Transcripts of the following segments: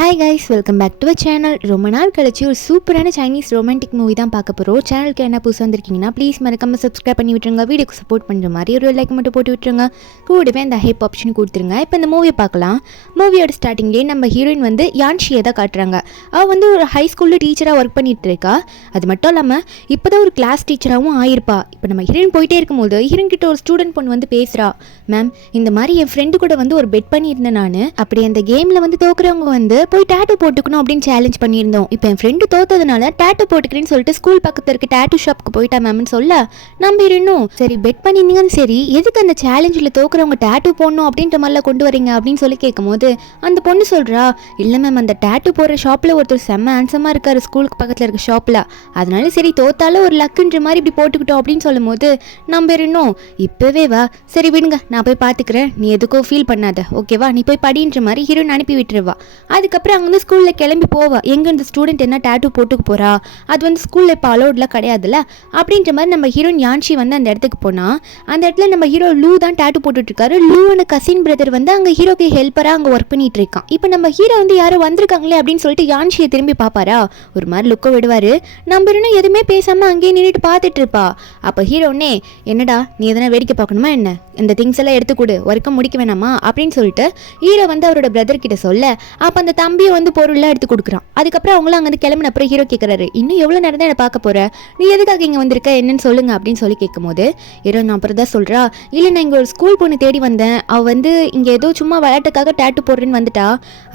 Hi guys, welcome back to channel. ரொம்ப நாள் கழிச்சு ஒரு சூப்பரான சைனீஸ் ரொமான்டிக் மூவி தான் பார்க்க போகிறோம். சேனலுக்கு என்ன புதுசாக வந்திருக்கீங்கன்னா ப்ளீஸ் மறக்காமல் சப்ஸ்கிரைப் பண்ணி விட்டுருங்க. வீடியோக்கு சப்போர்ட் பண்ணுற மாதிரி ஒரு லைக் மட்டும் போட்டு விட்டுருங்க. கூடவே அந்த ஹைப் ஆப்ஷன் கொடுத்துருங்க. இப்போ இந்த மூவியை பார்க்கலாம். மூவியோட ஸ்டார்டிங்லேயே நம்ம ஹீரோயின் வந்து யான்ஷியை தான் காட்டுறாங்க. அவள் வந்து ஒரு ஹை ஸ்கூலில் டீச்சராக ஒர்க் பண்ணிட்டு இருக்கா. அது மட்டும் இல்லாமல் இப்போ தான் ஒரு கிளாஸ் டீச்சராகவும் ஆயிருப்பா. இப்போ நம்ம ஹீரோயின் போயிட்டே இருக்கும்போது ஹீரோயின் கிட்ட ஒரு ஸ்டூடெண்ட் பொண்ணு வந்து பேசுகிறா. மேம், இந்த மாதிரி என் ஃப்ரெண்டு கூட வந்து ஒரு பெட் பண்ணியிருந்தேன். நான் அப்படி அந்த கேமில் வந்து தோக்குறவங்க வந்து போய் டேட்டூ போட்டுக்கணும் அப்படின்னு சேலஞ்ச் பண்ணியிருந்தோம். இப்போ என் ஃப்ரெண்டு தோத்ததுனால டேட்டூ போட்டுக்கிறேன்னு சொல்லிட்டு ஸ்கூல் பக்கத்தில் இருக்க டேட்டூ ஷாப்புக்கு போயிட்டா மேம்னு சொல்ல நம்ம இன்னும் சரி பெட் பண்ணியிருந்தீங்கன்னு சரி எதுக்கு அந்த சேலஞ்சில் தோக்குறவங்க டேட்டூ போடணும் அப்படின்ற மாதிரிலாம் கொண்டு வரீங்க அப்படின்னு சொல்லி கேட்கும்போது அந்த பொண்ணு சொல்கிறா, இல்லை மேம், அந்த டேட்டூ போடுற ஷாப்பில் ஒருத்தர் செம்ம ஹேண்ட்ஸமாக இருக்காரு ஸ்கூலுக்கு பக்கத்தில் இருக்க ஷாப்பில், அதனால சரி தோத்தாலும் ஒரு லக்குன்ற மாதிரி இப்படி போட்டுக்கிட்டோம் அப்படின்னு சொல்லும் போது நம்ம இன்னும் இப்போவே வா, சரி விடுங்க நான் போய் பார்த்துக்கிறேன், நீ எதுக்கோ ஃபீல் பண்ணாத, ஓகேவா, நீ போய் படின்ற மாதிரி ஹீரோயின் அனுப்பி விட்டுருவா. அதுக்கப்புறம் அங்கே வந்து ஸ்கூலில் கிளம்பி போவா. எங்கே இந்த ஸ்டூடெண்ட் என்ன டேட்டூ போட்டுக்கு போகிறா, அது வந்து ஸ்கூலில் இப்போ அலோட்லாம் கிடையாதுல்ல அப்படின்ற மாதிரி நம்ம ஹீரோயின் யான்ஷி வந்து அந்த இடத்துக்கு போனால் அந்த இடத்துல நம்ம ஹீரோ லூ தான் டேட்டூ போட்டுட்ருக்காரு. லூவோட கசின் பிரதர் வந்து அங்கே ஹீரோக்கு ஹெல்ப்பராக அங்கே ஒர்க் பண்ணிட்டு இருக்கான். இப்போ நம்ம ஹீரோ வந்து யாரும் வந்திருக்காங்களே அப்படின்னு சொல்லிட்டு யான்ஷியை திரும்பி பார்ப்பாரா, ஒரு மாதிரி லுக்கை விடுவார். நம்ம இன்னும் எதுவுமே பேசாமல் அங்கேயே நின்றுட்டு பார்த்துட்டு இருப்பா. அப்போ ஹீரோனே, என்னடா நீ எதனா வேடிக்கை பார்க்கணுமா என்ன, இந்த திங்ஸ் எல்லாம் எடுத்துக்கூடு, ஒர்க்கை முடிக்க வேணாமா அப்படின்னு சொல்லிட்டு ஹீரோ வந்து அவரோட பிரதர் கிட்ட சொல்ல அப்போ அந்த தம்பியை வந்து பொருள்லாம் எடுத்து கொடுக்குறான். அதுக்கப்புறம் அவங்களும் அங்கே கிளம்பின அப்புறம் ஹீரோ கேட்குறாரு, இன்னும் எவ்வளோ நேரம் தான் என்ன பார்க்க போற, நீ எதுக்காக இங்கே வந்திருக்க என்னன்னு சொல்லுங்க அப்படின்னு சொல்லி கேட்கும்போது ஹீரோ நான் அப்புறம் தான் சொல்கிறா, இல்லை நான் இங்கே ஒரு ஸ்கூல் பொண்ணு தேடி வந்தேன், அவள் வந்து இங்கே ஏதோ சும்மா விளையாட்டுக்காக டேட்டு போடுறேன்னு வந்துட்டா,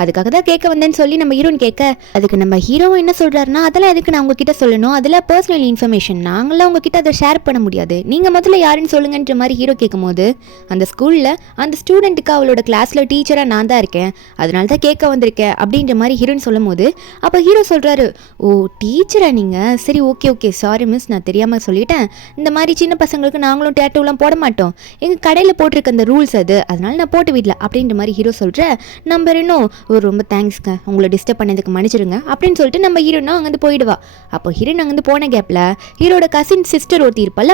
அதுக்காக தான் கேட்க வந்தேன்னு சொல்லி நம்ம ஹீரோன்னு கேட்க அதுக்கு நம்ம ஹீரோவும் என்ன சொல்கிறாருன்னா, அதெல்லாம் எதுக்கு நான் உங்ககிட்ட சொல்லணும், அதெல்லாம் பர்சனல் இன்ஃபர்மேஷன், நாங்களாம் உங்ககிட்ட அதை ஷேர் பண்ண முடியாது, நீங்கள் முதல்ல யாருன்னு சொல்லுங்கன்ற மாதிரி ஹீரோ கேட்கும்போது அந்த ஸ்கூலில் அந்த ஸ்டூடெண்ட்டுக்கு அவளோட கிளாஸில் டீச்சராக நான் தான் இருக்கேன், அதனால தான் கேட்க வந்திருக்கேன் அப்படின்ற மாதிரி ஹீரோன்னு சொல்லும் போது அப்போ ஹீரோ சொல்கிறாரு, ஓ டீச்சரா நீங்கள், சரி ஓகே ஓகே சாரி மிஸ், நான் தெரியாமல் சொல்லிட்டேன், இந்த மாதிரி சின்ன பசங்களுக்கு நாங்களும் டேட்டூலாம் போட மாட்டோம், எங்கள் கடையில் போட்டிருக்க அந்த ரூல்ஸ் அதனால நான் போட்டு விடல அப்படின்ற மாதிரி ஹீரோ சொல்கிற நம்ம இன்னும் ஒரு ரொம்ப தேங்க்ஸ்ங்க, உங்களை டிஸ்டர்ப் பண்ணதுக்கு மன்னிச்சிருங்க அப்படின்னு சொல்லிட்டு நம்ம ஹீரோனா அங்கேருந்து போயிடுவா. அப்போ ஹீரோன் அங்கேருந்து போன கேப்பில் ஹீரோட கசின் சிஸ்டர் ஒருத்தி இருப்பாள,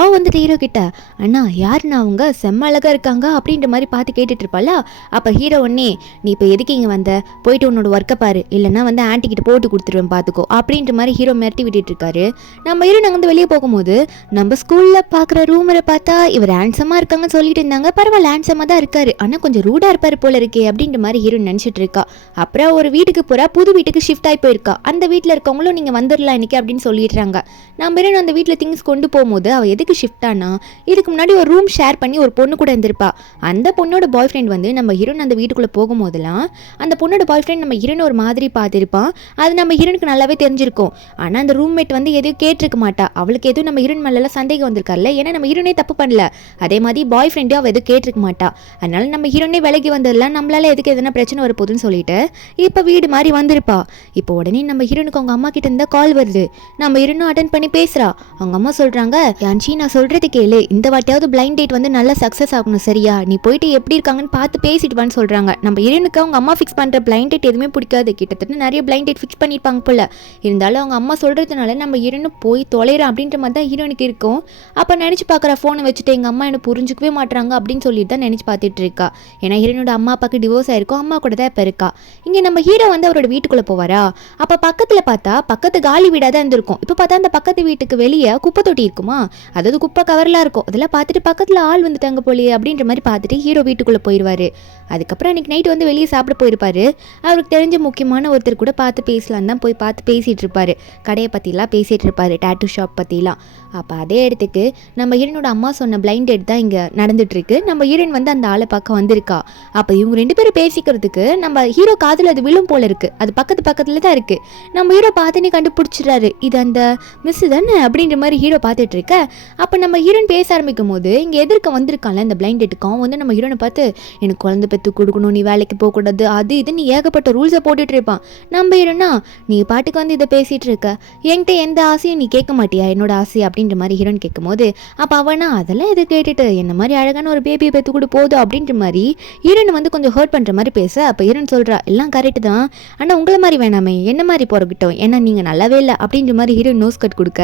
அவள் வந்துட்டு ஹீரோ கிட்ட, அண்ணா யாருன்னா அவங்க செம்ம அழகாக இருக்காங்க அப்படின்ற மாதிரி பார்த்து கேட்டுட்டு இருப்பாள. அப்போ ஹீரோ ஒன்னே, நீ இப்போ எதுக்கு இங்கே வந்த, போயிட்டு உன்னோட ஒர்க்கை பாரு, இல்லைன்னா வந்து ஆன்ட்டி கிட்ட போட்டு கொடுத்துருவேன் பார்த்துக்கோ அப்படின்ற மாதிரி ஹீரோ மிரட்டி விட்டுட்டு இருக்காரு. நம்ம ஹீரோ நாங்கள் வந்து வெளியே போகும்போது நம்ம ஸ்கூலில் பார்க்குற ரூமரை பார்த்தா இவர் ஹேண்ட்ஸமாக இருக்காங்கன்னு சொல்லிட்டு இருந்தாங்க, பரவாயில்ல ஹேண்ட்ஸமாக தான் இருக்காரு, ஆனால் கொஞ்சம் ரூடாக இருப்பார் போல இருக்கே அப்படின்ற மாதிரி ஹீரோ நினச்சிட்டு இருக்கா. அப்புறம் ஒரு வீட்டுக்கு போகிறா, புது வீட்டுக்கு ஷிஃப்ட் ஆகி போயிருக்கா. அந்த வீட்டில் இருக்கவங்களும் நீங்கள் வந்துடலாம் இன்னைக்கு அப்படின்னு சொல்லிடுறாங்க. நம்ம ஹீரோ அந்த வீட்டில் திங்ஸ் கொண்டு போகும்போது அவள் எதுக்கு ஷிஃப்ட் ஆனா, இதுக்கு முன்னாடி ஒரு ரூம் ஷேர் பண்ணி ஒரு பொண்ணு கூட இருந்திருப்பா. அந்த பொண்ணோட பாய் ஃப்ரெண்ட் வந்து நம்ம ஹீரோன் அந்த வீட்டுக்குள்ளே போகும்போதெல்லாம் அந்த பொண்ணோட பாய் ஃப்ரெண்ட் நம்ம ஹீரோன் ஒரு மாதிரி பார்த்துருப்பான். அது நம்ம ஹீரோனுக்கு நல்லாவே தெரிஞ்சிருக்கும். ஆனால் அந்த ரூம்மேட் வந்து எதுவும் கேட்டிருக்க மாட்டா. அவளுக்கு எதுவும் நம்ம ஹீரோன் மேலாம் சந்தேகம் வந்திருக்காருல்ல, ஏன்னா நம்ம ஹீரோனே தப்பு பண்ணல, அதே மாதிரி பாய் ஃப்ரெண்டே அவள் எதுவும் கேட்டிருக்க மாட்டா. அதனால நம்ம ஹீரோனே விலகி வந்ததெல்லாம் நம்மளால எதுக்கு எதனா பிரச்சனை வரப்போகுதுன்னு சொல்லிட்டு இப்போ வீடு மாதிரி வந்திருப்பா. இப்போ உடனே நம்ம ஹீரோனுக்கு அவங்க அம்மா கிட்ட இருந்தால் கால் வருது. நம்ம ஹீரோனும் அட்டன் பண்ணி பேசுறா. அவங்க அம்மா சொல்றாங்க, யான்ஷி நான் சொல்றது கேளு, இந்த வாட்டியாவது பிளைண்ட் டேட் வந்து நல்லா சக்ஸஸ் ஆகணும் சரியா, நீ போயிட்டு எப்படி இருக்காங்கன்னு பார்த்து பேசிட்டு வான்னு சொல்றாங்க. நம்ம ஹீரோனுக்கு அவங்க அம்மா ஃபிக்ஸ் பண்ற பிளைண்ட் டேட் எதுவுமே பிடிக்காது. கிட்டத்தட்ட நிறைய பிளைண்ட் டேட் ஃபிக்ஸ் பண்ணியிருப்பாங்க போல. இருந்தாலும் அவங்க அம்மா சொல்கிறதுனால நம்ம ஹீரோனும் போய் தொலைகிறோம் அப்படின்ற மாதிரி தான் ஹீரோனுக்கு இருக்கும். அப்போ நினச்சி பார்க்குற ஃபோனை வச்சுட்டு எங்கள் அம்மா என்ன புரிஞ்சுக்கவே மாட்டாங்க அப்படின்னு சொல்லிட்டு தான் நினச்சி பார்த்துட்டு இருக்கா. ஏன்னா ஹீரோனோட அம்மா அப்பாவுக்கு டிவோர்ஸ் ஆயிருக்கும், அம்மா கூட தான் இப்போ இருக்கா. இங்கே நம்ம ஹீரோ வந்து அவரோட வீட்டுக்குள்ளே போவாரா. அப்போ பக்கத்தில் பார்த்தா பக்கத்து காலி வீடாக தான் இருந்திருக்கும். இப்போ பார்த்தா அந்த பக்கத்து வீட்டுக்கு வெளியே குப்பை தொட்டி இருக்குமா, அதாவது குப்பை கவர்லாம் இருக்கும். அதெல்லாம் பார்த்துட்டு பக்கத்தில் ஆள் வந்துட்டாங்க போலியே அப்படின்ற மாதிரி பார்த்துட்டு ஹீரோ வீட்டுக்குள்ளே போயிடுவார். அதுக்கப்புறம் அன்றைக்கி நைட் வந்து வெளியே சாப்பிட போயிருப்பார். அவருக்கு தெரிஞ்ச முக்கியமான ஒருத்தர் கூட பார்த்து பேசலாம் தான் போய் பார்த்து பேசிகிட்டு இருப்பார். கடையை பற்றிலாம் பேசிகிட்டு இருப்பார், டேட்டூ ஷாப் பற்றிலாம். அப்போ அதே இடத்துக்கு நம்ம ஹீரோனோட அம்மா சொன்ன பிளைண்ட் டேட் தான் இங்கே நடந்துட்டுருக்கு. நம்ம ஹீரோயின் வந்து அந்த ஆளை பார்க்க வந்திருக்கா. அப்போ இவங்க ரெண்டு பேரும் பேசிக்கிறதுக்கு நம்ம ஹீரோ காதில் அது விழும் போல இருக்குது. அது பக்கத்தில் தான் இருக்குது. நம்ம ஹீரோ பார்த்துனே கண்டுபிடிச்சிடுறாரு, இது அந்த மிஸ் தானே அப்படின்ற மாதிரி ஹீரோ பார்த்துட்டு இருக்க. அப்போ நம்ம ஹீரோயின் பேச ஆரம்பிக்கும் போது இங்கே எதிர்க்க வந்திருக்கான்ல இந்த பிளைண்ட் டேட்டுக்கும் வந்து நம்ம ஹீரோனை பார்த்து, எனக்கு குழந்தை பெற்று கொடுக்கணும், நீ வேலைக்கு போகக்கூடாது, அது இது நீ ஏகப்பட்ட ரூல்ஸை போட்டுட்டு இருப்பான். நம்ம ஹீரோனா, நீ பாட்டுக்கு வந்து இதை பேசிகிட்டு இருக்க, என்கிட்ட எந்த ஆசையும் நீ கேட்க மாட்டியா, என்னோட ஆசை அப்படின்ற மாதிரி ஹீரோன் கேட்கும்போது அப்போ அவனா அதெல்லாம் எது கேட்டுட்டு என்ன மாதிரி அழகான ஒரு பேபியை பெற்று கூட போதும் அப்படின்ற மாதிரி ஹீரோனை வந்து கொஞ்சம் ஹர்ட் பண்ணுற மாதிரி பேச. அப்போ ஹீரோன் சொல்கிறா, எல்லாம் கரெக்டு தான், ஆனால் உங்களை மாதிரி வேணாமே, என்ன மாதிரி போகிறக்கிட்டோம், ஏன்னா நீங்கள் நல்லாவே இல்லை அப்படின்ற மாதிரி ஹீரோயின் நோஸ் கட் கொடுக்க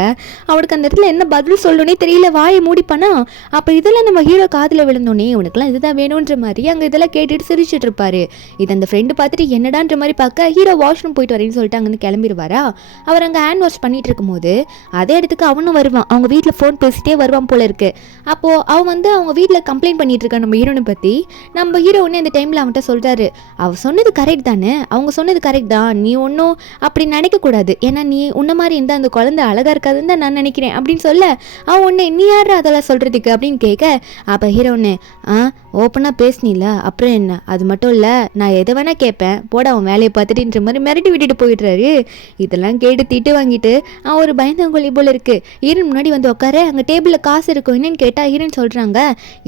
அவளுக்கு அந்த இடத்துல என்ன பதில் சொல்லணுன்னே தெரியல, வாயை மூடிப்பானா. அப்போ இதெல்லாம் நம்ம ஹீரோ காதில் விழுந்தோன்னே உனக்குலாம் இதுதான் வேணுன்ற மாதிரி அங்கே இதெல்லாம் கேட்டுட்டு சிரிச்சுட்டு இருப்பாரு. இது அந்த ஃப்ரெண்டு பார்த்துட்டு என்னடான்ற மாதிரி பார்க்க ஹீரோ வாஷ்ரூம் போயிட்டு வரேன்னு சொல்லிட்டு அங்கேருந்து கிளம்பிடுவாரா. அவர் அங்கே ஹேண்ட் வாஷ் பண்ணிட்டு இருக்கும்போது அதே இடத்துக்கு அவனும் வருவான். அவங்க வீட்டில் ஃபோன் பேசிட்டே வருவான் போல இருக்கு. அப்போது அவன் வந்து அவங்க வீட்டில் கம்ப்ளைண்ட் பண்ணிட்டு இருக்கான் நம்ம ஹீரோனை பற்றி. நம்ம ஹீரோ ஒன்று இந்த டைமில் அவன்கிட்ட சொல்கிறாரு, அவள் சொன்னது கரெக்ட் தானே, அவங்க சொன்னது கரெக்ட் தான், நீ ஒன்றும் அப்படி நினைக்கக்கூடாது, ஏன்னா நீ உன்ன மாதிரி இருந்தால் அந்த குழந்தை அழகாக இருக்காதுன்னு தான் நான் நினைக்கிறேன் அப்படின்னு சொல்ல, அவன் ஒன்று நீ யார் அதெல்லாம் சொல்கிறதுக்கு அப்படின்னு கேட்க, அப்போ ஹீரோ ஒன்று ஓப்பனாக பேசினில்ல அப்புறம் என்ன, அது மட்டும் இல்லை நான் எதை வேணால் கேட்பேன், போட அவன் வேலையை பார்த்துட்டுன்ற மாதிரி மிரட்டி விட்டுட்டு போயிடுறாரு. இதெல்லாம் கேட்டு திட்டு வாங்கிட்டு அவன் ஒரு பயந்தங்கொல்லி போல் இருக்குது. ஹீரோன் முன்னாடி வந்து உட்கார, அங்கே டேபிளில் காசு இருக்கும் என்னன்னு கேட்டால் ஹீரோன் சொல்கிறாங்க,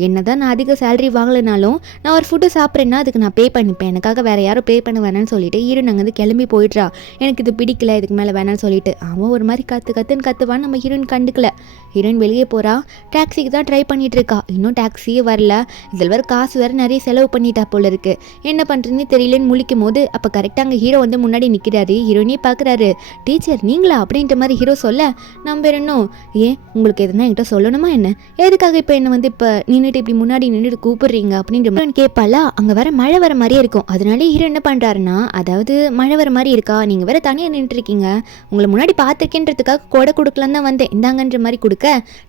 என்ன தான் நான் அதிக சேலரி வாங்கலைனாலும் நான் ஒரு ஃபுட்டு சாப்பிட்றேன்னா அதுக்கு நான் பே பண்ணிப்பேன், எனக்காக வேறு யாரும் பே பண்ண வேணான்னு சொல்லிட்டு ஹீரோன் அங்கே வந்து கிளம்பி போயிடுறா. எனக்கு இது பிடிக்கல, இதுக்கு மேலே வேணான்னு சொல்லிட்டு அவன் ஒரு மாதிரி கத்துன்னு கத்துவான்னு நம்ம ஹீரோயின் கண்டுக்கல. ஹீரோயின் வெளியே போகிறா, டாக்ஸிக்கு தான் ட்ரை பண்ணிட்டு இருக்கா, இன்னும் டாக்ஸியே வரல. இதில் வேறு காசு வேறு நிறைய செலவு பண்ணிட்டா போல இருக்கு, என்ன பண்ணுறதுன்னு தெரியலன்னு முழிக்கும் போது அப்போ கரெக்டாக அங்கே ஹீரோ வந்து முன்னாடி நிற்கிறாரு. ஹீரோயினே பார்க்குறாரு. டீச்சர் நீங்களா அப்படின்ற மாதிரி ஹீரோ சொல்ல, நம்ம இன்னும் ஏன் உங்களுக்கு எதுனா என்கிட்ட சொல்லணுமா என்ன, எதுக்காக இப்போ என்ன வந்து இப்போ நின்றுட்டு இப்படி முன்னாடி நின்றுட்டு கூப்பிடுறீங்க அப்படின்ற மாதிரி கேட்பாளா. அங்கே வேற மழை வர மாதிரியே இருக்கும். அதனால ஹீரோ என்ன பண்ணுறாருன்னா, அதாவது மழை வர மாதிரி இருக்கா, நீங்கள் வேற தனியாக நின்றுட்டு இருக்கீங்க, உங்களை முன்னாடி பார்த்துருக்கேன்றதுக்காக கொடை கொடுக்கலான்னு தான் வந்தேன், இந்தாங்கன்ற மாதிரி கொடுக்க,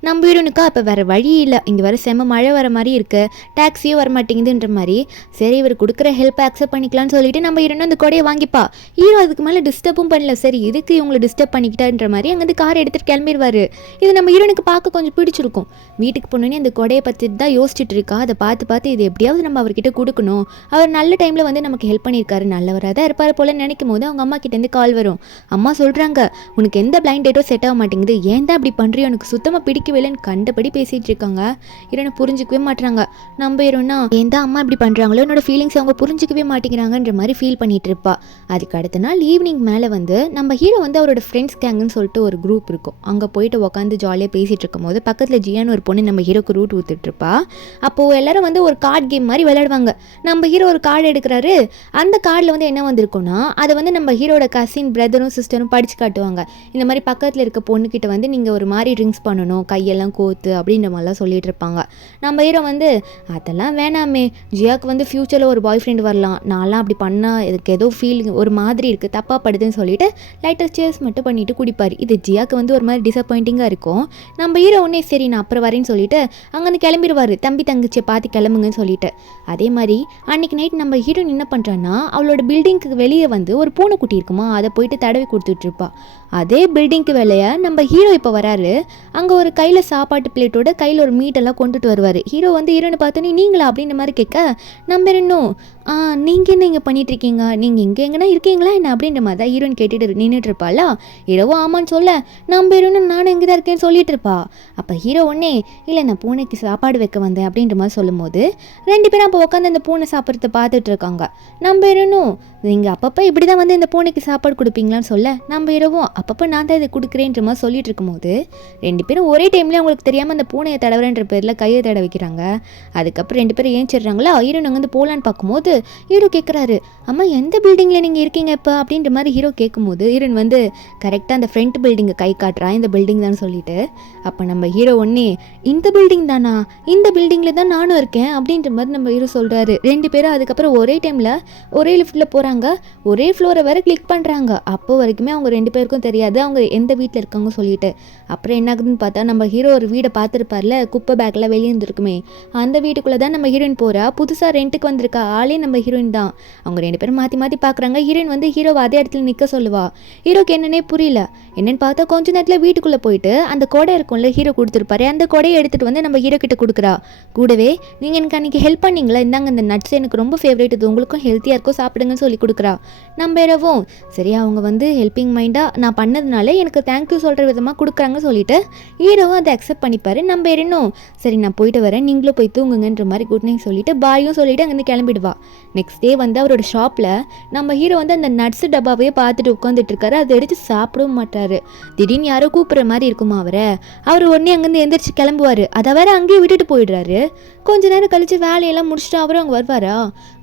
நம்ம ஹீரோனுக்கா இப்போ வேற வழி இல்லை, இங்கே வேற செம்ம மழை வர மாதிரி இருக்கு, டாக்ஸியும் வர மாட்டேங்குதுன்ற மாதிரி, சரி இவர் கொடுக்குற ஹெல்ப்பை அக்செப்ட் பண்ணிக்கலாம்னு சொல்லிட்டு நம்ம ஹீரோனும் அந்த கொடையை வாங்கிப்பா. ஹீரோ அதுக்கு மேலே டிஸ்டர்பும் பண்ணல, சரி இதுக்கு இவங்களை டிஸ்டர்ப் பண்ணிக்கிட்டான்ற மாதிரி அங்கேருந்து கார் எடுத்துகிட்டு கிளம்பிடுவார். இது நம்ம ஹீரோனுக்கு பார்க்க கொஞ்சம் பிடிச்சிருக்கும். வீட்டுக்கு போனோன்னே அந்த கொடையை பற்றி தான் யோசிச்சுட்டு இருக்கா. அதை பார்த்து இது எப்படியாவது நம்ம அவர்கிட்ட கொடுக்கணும், அவர் நல்ல டைமில் வந்து நமக்கு ஹெல்ப் பண்ணியிருக்காரு, நல்லவராக தான் இருப்பார் போல நினைக்கும் போது அவங்க அம்மா கிட்டேருந்து கால் வரும். அம்மா சொல்கிறாங்க, உனக்கு எந்த பிளைண்ட் டேட்டோ செட் ஆக மாட்டேங்குது, ஏன் தான் அப்படி பண்ணுறியோ, எனக்கு சுத்தமாக பிடிக்கவே இல்லைன்னு கண்டபடி பேசிகிட்டு இருக்காங்க. ஹீரோனை புரிஞ்சிக்கவே மாட்டுறாங்க. நம்ம ஹீரோனா ஏன் தான் அம்மா இப்படி பண்ணுறாங்களோ, என்னோட ஃபீலிங்ஸ் அவங்க புரிஞ்சிக்கவே மாட்டேங்கிறாங்கன்ற மாதிரி ஃபீல் பண்ணிட்டு இருப்பா. அதுக்கு அடுத்த நாள் ஈவினிங் மேலே வந்து நம்ம ஹீரோ வந்து அவரோட ஃப்ரெண்ட்ஸ் கேங்குன்னு சொல்லிட்டு ஒரு குரூப் இருக்கும், அங்கே போயிட்டு உட்காந்து ஜாலியாக பேசிகிட்டு இருக்கும் போது பக்கத்தில் ஜியான்னு ஒரு பொண்ணு நம்ம ஹீரோக்கு ரூட் ஊற்றுட்ருப்பா. அப்போது எல்லாரும் வந்து ஒரு கார்டு கேம் மாதிரி விளையாடுவாங்க. நம்ம ஹீரோ ஒரு கார்டு எடுக்கிறாரு. அந்த கார்டில் வந்து என்ன வந்திருக்குன்னா, அதை வந்து நம்ம ஹீரோட கசின் பிரதரும் சிஸ்டரும் படித்து காட்டுவாங்க. இந்த மாதிரி பக்கத்தில் இருக்க பொண்ணுக்கிட்ட வந்து நீங்கள் ஒரு மாதிரி ட்ரிங்க்ஸ் பண்ணணும், கையெல்லாம் கோத்து அப்படின்ற மாதிரிலாம் சொல்லிட்டு இருப்பாங்க. நம்ம ஹீரோ வந்து அதெல்லாம் வேணாமே, ஜியாவுக்கு வந்து ஃப்யூச்சரில் ஒரு பாய் ஃப்ரெண்ட் வரலாம், நான்லாம் அப்படி பண்ணால் இதுக்கு ஏதோ ஃபீலிங் ஒரு மாதிரி இருக்குது, தப்பாக படுதுன்னு சொல்லிட்டு லைட்டாக சேர்ஸ் மட்டும் பண்ணிட்டு குடிப்பார். இது ஜியாவுக்கு வந்து ஒரு மாதிரி டிசப்பாயிண்டிங்காக இருக்கும். நம்ம ஹீரோ ஒன்னே சரி நான் அப்புறம் வரேன்னு சொல்லிட்டு அங்கேருந்து கிளம்பிடுவார், தம்பி தங்கச்சியை பார்த்து கிளம்புங்கன்னு சொல்லிட்டு. அதே மாதிரி அன்றைக்கி நைட் நம்ம ஹீரோயின் என்ன பண்ணுறான்னா, அவளோட பில்டிங்க்கு வெளியே வந்து ஒரு பூனைக்குட்டி இருக்குமா, அதை போயிட்டு தடவி கொடுத்துட்ருப்பா. அதே பில்டிங்க்கு வெளியே நம்ம ஹீரோ இப்போ வராரு. அங்கே ஒரு கையில் சாப்பாட்டு பிளேட்டோட கையில் ஒரு மீட்டெல்லாம் கொண்டுட்டு வருவார். ஹீரோ வந்து ஹீரோனை பார்த்தோன்னே நீங்களா அப்படின்ற மாதிரி கேட்க, நம்ம இன்னும் நீங்கள் என்ன இங்கே பண்ணிகிட்ருக்கீங்க, நீங்கள் இங்கே எங்கன்னா இருக்கீங்களா என்ன அப்படின்ற மாதிரி தான் ஹீரோயின் கேட்டுட்டு நின்றுட்டு இருப்பாளா. ஹீரோவும் ஆமான்னு சொல்ல, நம்ம ஹீரோன்னு நானும் இங்கே தான் இருக்கேன்னு சொல்லிட்டு இருப்பா. அப்போ ஹீரோ ஒன்னே இல்லை நான் பூனைக்கு சாப்பாடு வைக்க வந்தேன் அப்படின்ற மாதிரி சொல்லும் போது ரெண்டு பேரும் அப்போ உட்காந்து அந்த பூனை சாப்பிட்றத பார்த்துட்டு இருக்காங்க. நம்ம ஹீரோனும் நீங்கள் அப்பப்போ இப்படி தான் வந்து இந்த பூனைக்கு சாப்பாடு கொடுப்பீங்களான்னு சொல்ல, நம்ம ஹீரோவும் அப்பப்போ நான் தான் இதை கொடுக்குறேன்ற மாதிரி சொல்லிட்டு இருக்கும்போது ரெண்டு பேரும் ஒரே டைம்லேயே அவங்களுக்கு தெரியாமல் அந்த பூனையை தடவுறன்ற பேரில் கையை தட வைக்கிறாங்க. அதுக்கப்புறம் ரெண்டு பேரும் ஏஞ்சிடுறாங்களா. ஹீரோ நாங்கள் வந்து போகலான்னு பார்க்கும்போது ஹீரோ கேட்குறாரு, அம்மா எந்த பில்டிங்கில் நீங்கள் இருக்கீங்க இப்போ அப்படின்ற மாதிரி ஹீரோ கேட்கும்போது ஹீரோன் வந்து கரெக்டாக அந்த ஃப்ரண்ட் பில்டிங்கை கை காட்டுறா, இந்த பில்டிங் தான் சொல்லிட்டு. அப்போ நம்ம ஹீரோ ஒன்னே இந்த பில்டிங் தானா, இந்த பில்டிங்கில் தான் நானும் இருக்கேன் அப்படின்ற மாதிரி நம்ம ஹீரோ சொல்கிறாரு. ரெண்டு பேரும் அதுக்கப்புறம் ஒரே டைமில் ஒரே லிஃப்ட்டில் போகிறாங்க, ஒரே ஃப்ளோரை வேறு கிளிக் பண்ணுறாங்க. அப்போ வரைக்குமே அவங்க ரெண்டு பேருக்கும் தெரியாது அவங்க எந்த வீட்டில் இருக்காங்க சொல்லிட்டு. அப்புறம் என்ன ஆகுதுன்னு பார்த்தா நம்ம ஹீரோ ஒரு வீடை பார்த்துருப்பார்ல, குப்பை பேக்கில் வெளியே இருந்துருக்குமே, அந்த வீட்டுக்குள்ளே தான் நம்ம ஹீரோயின் போகிறா. புதுசாக ரெண்ட்டுக்கு வந்திருக்கா ஆளே நம்ம ஹீரோயின் தான். அவங்க ரெண்டு பேரும் மாற்றி மாற்றி பார்க்குறாங்க. ஹீரோயின் வந்து ஹீரோவை அதே இடத்துல நிற்க சொல்லுவா. ஹீரோக்கு என்னன்னே புரியல. என்னென்னு பார்த்தா கொஞ்ச நேரத்தில் வீட்டுக்குள்ளே போயிட்டு அந்த கொடை இருக்கும்ல ஹீரோ கொடுத்துருப்பாரு, அந்த கொடையை எடுத்துகிட்டு வந்து நம்ம ஹீரோ கிட்ட கொடுக்குறா. கூடவே நீங்கள் எனக்கு அன்றைக்கி ஹெல்ப் பண்ணிங்களா, இந்தாங்க இந்த நட்ஸ் எனக்கு ரொம்ப ஃபேவரேட், இது உங்களுக்கும் ஹெல்த்தியாக இருக்கும் சாப்பிடுங்கன்னு சொல்லி கொடுக்குறா. நம்ம இரவும் சரி அவங்க வந்து ஹெல்பிங் மைண்டாக நான் பண்ணதுனால எனக்கு தேங்க்யூ சொல்கிற விதமாக கொடுக்குறாங்கன்னு சொல்லிட்டு ஹீரோவும் அதை அக்செப்ட் பண்ணிப்பார். நம்ம இன்னும் சரி நான் போயிட்டு வரேன், நீங்களும் போய் தூங்குங்கன்ற மாதிரி குட் நைட் சொல்லிட்டு பாயும் சொல்லிட்டு அங்கேருந்து கிளம்பிடுவா. நெக்ஸ்ட் டே வந்து அவரோட ஷாப்பில் நம்ம ஹீரோ வந்து அந்த நட்ஸு டப்பாவே பார்த்துட்டு உட்காந்துட்டு இருக்காரு. அதை எடுத்து சாப்பிடவும் மாட்டார். திடீர்னு யாரோ கூப்பிட்ற மாதிரி இருக்குமா அவர் உடனே அங்கேருந்து எந்திரிச்சு கிளம்புவார். அதை வேற அங்கேயே விட்டுட்டு போயிடுறாரு. கொஞ்ச நேரம் கழிச்சு வேலையெல்லாம் முடிச்சுட்டு அவரும் அங்கே வருவாரா.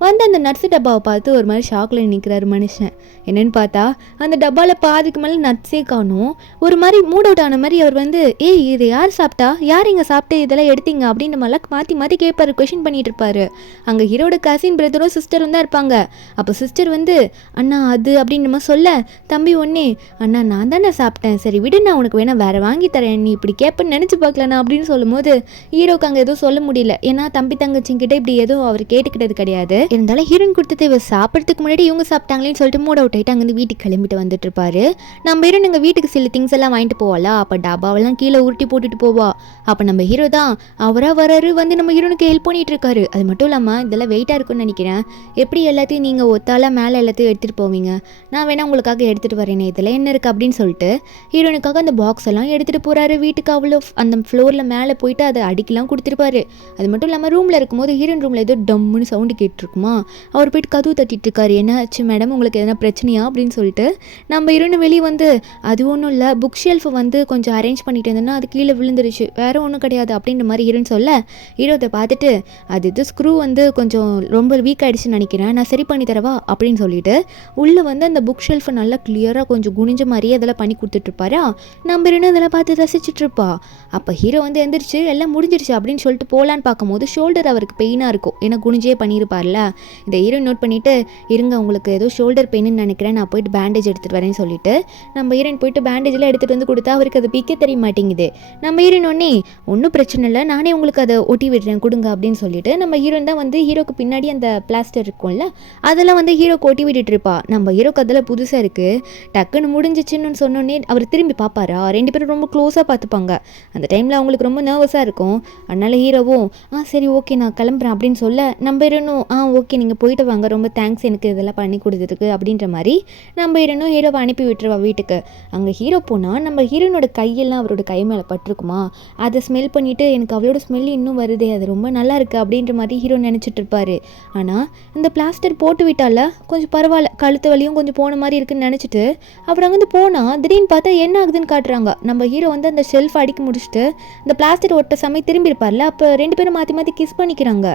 வந்து அந்த நட்ஸு டப்பாவை பார்த்து ஒரு மாதிரி ஷாக் ஷாக்கில் நிற்கிறாரு மனுஷன். என்னன்னு பார்த்தா அந்த டப்பாவில் பாதிக்கு மேலே நட்ஸே காணும். ஒரு மாதிரி மூட் அவுட் ஆன மாதிரி அவர் வந்து ஏய் இது யார் சாப்பிட்டா, யார் இங்கே சாப்பிட்டு இதெல்லாம் எடுத்தீங்க அப்படின்ற மாதிரிலாம் மாற்றி மாற்றி கேட்பாரு, கொஷின் பண்ணிட்டு இருப்பாரு. அங்கே ஹீரோட கசின் பிரதரும் சிஸ்டரும் தான் இருப்பாங்க. அப்போ சிஸ்டர் வந்து அண்ணா அது அப்படின்னு நம்ம சொல்ல, தம்பி ஒன்னே அண்ணா நான் தானே சாப்பிட்டேன், சரி விடு நான் உனக்கு வேணா வேற வாங்கி தரேன், நீ இப்படி கேட்பன்னு நினச்சி பார்க்கலண்ணா அப்படின்னு சொல்லும் போது ஹீரோக்கு அங்கே எதுவும் சொல்ல முடியல. ஏன்னா தம்பி தங்கச்சிங்கிட்ட இப்படி எதுவும் அவர் கேட்டுக்கிட்டது கிடையாது. இருந்தாலும் ஹீரோயின் கொடுத்தது இவர் சாப்பிட்றதுக்கு முன்னாடி இவங்க சாப்பிட்டாங்களேன்னு சொல்லிட்டு மூட் அவுட் ஆகிட்டு அங்கேருந்து வீட்டுக்கு கிளம்பிட்டு வந்துட்டு இருப்பாரு. நம்ம ஹீரோ எங்கள் வீட்டுக்கு சில திங்ஸ் எல்லாம் வாங்கிட்டு போவாளா, அப்போ டப்பாவெல்லாம் கீழே உருட்டி போட்டுட்டு போவா. அப்போ நம்ம ஹீரோ தான் அவராக வராரு வந்து நம்ம ஹீரோனுக்கு ஹெல்ப் பண்ணிட்டு இருக்காரு. அது மட்டும் இல்லாமல் இதெல்லாம் வெயிட்டாக இருக்குன்னு நினைக்கிறேன், எப்படி எல்லாத்தையும் நீங்கள் ஒத்தால மேலே எல்லாத்தையும் எடுத்துகிட்டு போவீங்க, நான் வேணா உங்களுக்காக எடுத்துகிட்டு வரேனே, இதில் என்ன இருக்குது அப்படின்னு சொல்லிட்டு ஹீரோனுக்காக அந்த பாக்ஸ் எல்லாம் எடுத்துகிட்டு போகிறாரு வீட்டுக்கு. அவ்வளோ அந்த ஃப்ளோரில் மேலே போயிட்டு அதை அடிக்கலாம் கொடுத்துருப்பாரு. அது மட்டும் இல்லாமல் ரூமில் இருக்கும்போது ஹீரோயின் ரூமில் ஏதோ டம்முன்னு சவுண்டு கேட்டுருக்குமா, அவர் போயிட்டு கதவு தட்டிட்டு இருக்காரு. என்ன ஆச்சு மேடம், உங்களுக்கு எதனா பிரச்சனையா அப்படின்னு சொல்லிட்டு நம்ம ஹீரோயின் வெளியே வந்து அது ஒன்றும் இல்லை, புக் ஷெல்ஃபை வந்து கொஞ்சம் அரேஞ்ச் பண்ணிட்டு இருந்தேன்னா அது கீழே விழுந்துருச்சு, வேறு ஒன்றும் கிடையாது அப்படின்ற மாதிரி ஹீரோன்னு சொல்ல, ஹீரோ அதை பார்த்துட்டு அது இது ஸ்க்ரூ வந்து கொஞ்சம் ரொம்ப வீக் ஆகிடுச்சுன்னு நினைக்கிறேன், நான் சரி பண்ணி தரவா அப்படின்னு சொல்லிட்டு உள்ளே வந்து அந்த புக் ஷெல்ஃபை நல்லா கிளியராக கொஞ்சம் குனிஞ்ச மாதிரியே அதெல்லாம் பண்ணி கொடுத்துட்ருப்பாரா. நம்ம ஹீரோன்னு அதெல்லாம் பார்த்து ரசிச்சுட்ருப்பா. அப்போ ஹீரோ வந்து எந்திரிச்சு எல்லாம் முடிஞ்சிருச்சு அப்படின்னு சொல்லிட்டு போகலான்னு பார்க்கும்போது ஷோல்டர் அவருக்கு பெயினாக இருக்கும், ஏன்னா குனிஞ்சே பண்ணியிருப்பார்ல. இந்த ஹீரோ நோட் பண்ணிவிட்டு இருங்க உங்களுக்கு ஏதோ ஷோல்டர் பெயின்னு நினைக்கிறேன், நான் போயிட்டு பேண்டேஜ் எடுத்துகிட்டு வரேன்னு சொல்லிட்டு நம்ம ஹீரோயின் போயிட்டு பேண்டேஜெலாம் எடுத்துகிட்டு வந்து கொடுத்தா அவருக்கு அது பிக்க தெரிய மாட்டேங்குது. நம்ம ஹீரோயின் ஒன்னே ஒன்றும் பிரச்சனை இல்லை, நானே உங்களுக்கு அதை ஒட்டி விடுறேன் கொடுங்க அப்படின்னு சொல்லிட்டு நம்ம ஹீரோயின் தான் வந்து ஹீரோக்கு பின்னாடி அந்த பிளாஸ்டர் இருக்கும்ல அதெல்லாம் வந்து ஹீரோக்கு ஒட்டி விட்டுட்டு இருப்பா. நம்ம ஹீரோக்கு அதில் புதுசாக இருக்குது, டக்குன்னு முடிஞ்சிச்சுன்னு சொன்னோன்னே அவர் திரும்பி பார்ப்பாரா, ரெண்டு பேரும் ரொம்ப க்ளோஸாக பார்த்துப்பாங்க. அந்த டைமில் அவங்களுக்கு ரொம்ப நர்வஸாக இருக்கும். அதனால் ஹீரோவும் சரி ஓகே நான் கிளம்புறேன் அப்படின்னு சொல்ல, நம்ம ஹீரோனும் ஓகே நீங்கள் போயிட்டு வாங்க, ரொம்ப தேங்க்ஸ் எனக்கு இதெல்லாம் பண்ணி கொடுத்ததுக்கு அப்படின்ற மாதிரி நம்ம ஹீரோனும் ஹீரோவை அனுப்பி விட்டுருவா வீட்டுக்கு. அங்கே ஹீரோ போனால் நம்ம ஹீரோனோட கையெல்லாம் அவரோட கை மேலே பட்டிருக்குமா, அதை ஸ்மெல் பண்ணிவிட்டு எனக்கு அவளோட ஸ்மெல் இன்னும் வருதே, அது ரொம்ப நல்லா இருக்குது அப்படின்ற மாதிரி ஹீரோ நினச்சிட்டு இருப்பாரு. ஆனால் இந்த பிளாஸ்டர் போட்டு விட்டால கொஞ்சம் பரவாயில்ல, கழுத்து வலியும் கொஞ்சம் போன மாதிரி இருக்குன்னு நினச்சிட்டு அப்புறம் அங்கேருந்து போனால் திடீர்னு பார்த்தா என்ன ஆகுதுன்னு காட்டுறாங்க. நம்ம ஹீரோ வந்து அந்த ஷெல்ஃப் அடிக்க முடிச்சுட்டு இந்த பிளாஸ்டர் ஒட்ட சமயம் திரும்பி இருப்பார்ல, அப்போ ரெண்டு பேரும் மாற்றி மாற்றி கிஸ் பண்ணிக்கிறாங்க.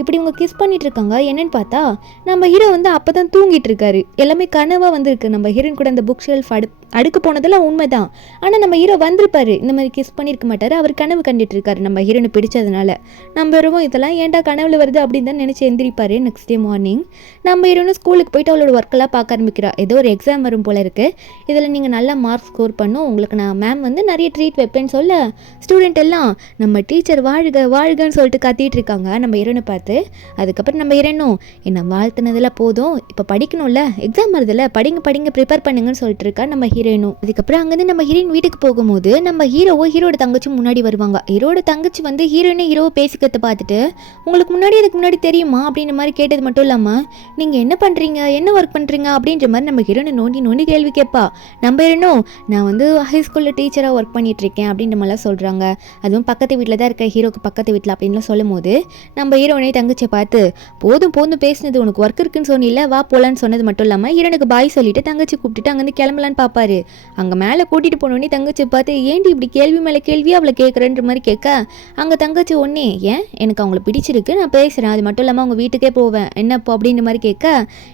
இப்படி இவங்க கிஸ் பண்ணிட்டு இருக்காங்க. என்னன்னு பார்த்தா நம்ம ஹீரோ வந்து அப்போ தான் தூங்கிட்டு இருக்காரு. எல்லாமே கனவாக வந்துருக்கு. நம்ம ஹீரோயின் கூட அந்த புக் ஷெல்ஃப் அடுக்கு போனதெல்லாம் உண்மைதான். ஆனால் நம்ம ஹீரோ வந்திருப்பாரு, இந்த மாதிரி கிஸ் பண்ணியிருக்க மாட்டார், அவர் கனவு கண்டுட்டு இருக்காரு நம்ம ஹீரோனை பிடிச்சதுனால. நம்ம ஹீரோவும் இதெல்லாம் ஏன்டா கனவுல வருது அப்படின்னு தான் நினச்சி எந்திரிப்பாரு. நெக்ஸ்ட் டே மார்னிங் நம்ம ஹீரோனும் ஸ்கூலுக்கு போயிட்டு அவளோட ஒர்க்கெல்லாம் பார்க்க ஆரம்பிக்கிறா. ஏதோ ஒரு எக்ஸாம் வரும் போல இருக்குது, இதில் நீங்கள் நல்லா மார்க் ஸ்கோர் பண்ணும், உங்களுக்கு நான் மேம் வந்து நிறைய ட்ரீட் வைப்பேன்னு சொல்ல ஸ்டூடெண்ட் எல்லாம் நம்ம டீச்சர் வாழ்க வாழ்கன்னு சொல்லிட்டு கத்திட்டு இருக்காங்க நம்ம ஹீரோனை பார்த்து. அதுக்கப்புறம் நம்ம ஹீரோனும் என்ன வாழ்த்துனதெல்லாம் போதும், இப்போ படிக்கணும்ல, எக்ஸாம் வருதுல்ல, படிங்க படிங்க ப்ரிப்பேர் பண்ணுங்கன்னு சொல்லிட்டு இருக்கா நம்ம ஹீரோயினும். அதுக்கப்புறம் அங்கேருந்து நம்ம ஹீரோயின் வீட்டுக்கு போகும்போது நம்ம ஹீரோட தங்கச்சி முன்னாடி வருவாங்க. ஹீரோட தங்கச்சி வந்து ஹீரோவை பேசிக்கிறத பார்த்துட்டு உங்களுக்கு முன்னாடி அதுக்கு முன்னாடி தெரியுமா அப்படின்ற மாதிரி கேட்டது மட்டும் இல்லாமல் நீங்கள் என்ன பண்ணுறீங்க, என்ன ஒர்க் பண்ணுறீங்க அப்படின்ற மாதிரி நம்ம ஹீரோனை நோண்டி நோண்டி கேள்வி கேட்பா. நம்ம ஹீரோனும் நான் வந்து ஹைஸ்கூலில் டீச்சராக ஒர்க் பண்ணிட்டு இருக்கேன் அப்படின்ற மாதிரிலாம் சொல்கிறாங்க. அதுவும் பக்கத்து வீட்டில் தான் இருக்க, ஹீரோக்கு பக்கத்து வீட்டில் அப்படின்லாம் சொல்லும் போது நம்ம ஹீரோனே தங்கச்சியை பார்த்து போதும் போதும் பேசினது, உனக்கு ஒர்க் இருக்குன்னு சொன்னில்ல, வா போகலான்னு சொன்னது மட்டும் இல்லாமல் ஹீரோனுக்கு பாய் சொல்லிட்டு தங்கச்சி கூப்பிட்டுட்டு அங்கேருந்து கிளம்பலான்னு பார்ப்பாரு. அங்கே மேலே கூட்டிகிட்டு போனோடனே தங்கச்சி பார்த்து ஏன்டி இப்படி கேள்வி மேலே கேள்வியாக அவளை கேட்குறன்ற மாதிரி கேட்க அங்கே தங்கச்சி ஒன்னே ஏன் எனக்கு அவங்கள பிடிச்சிருக்கு, நான் பேசுகிறேன், அது மட்டும் இல்லாமல் அவங்க வீட்டுக்கே போவேன் என்னப்போ அப்படின்ற மாதிரி கேட்க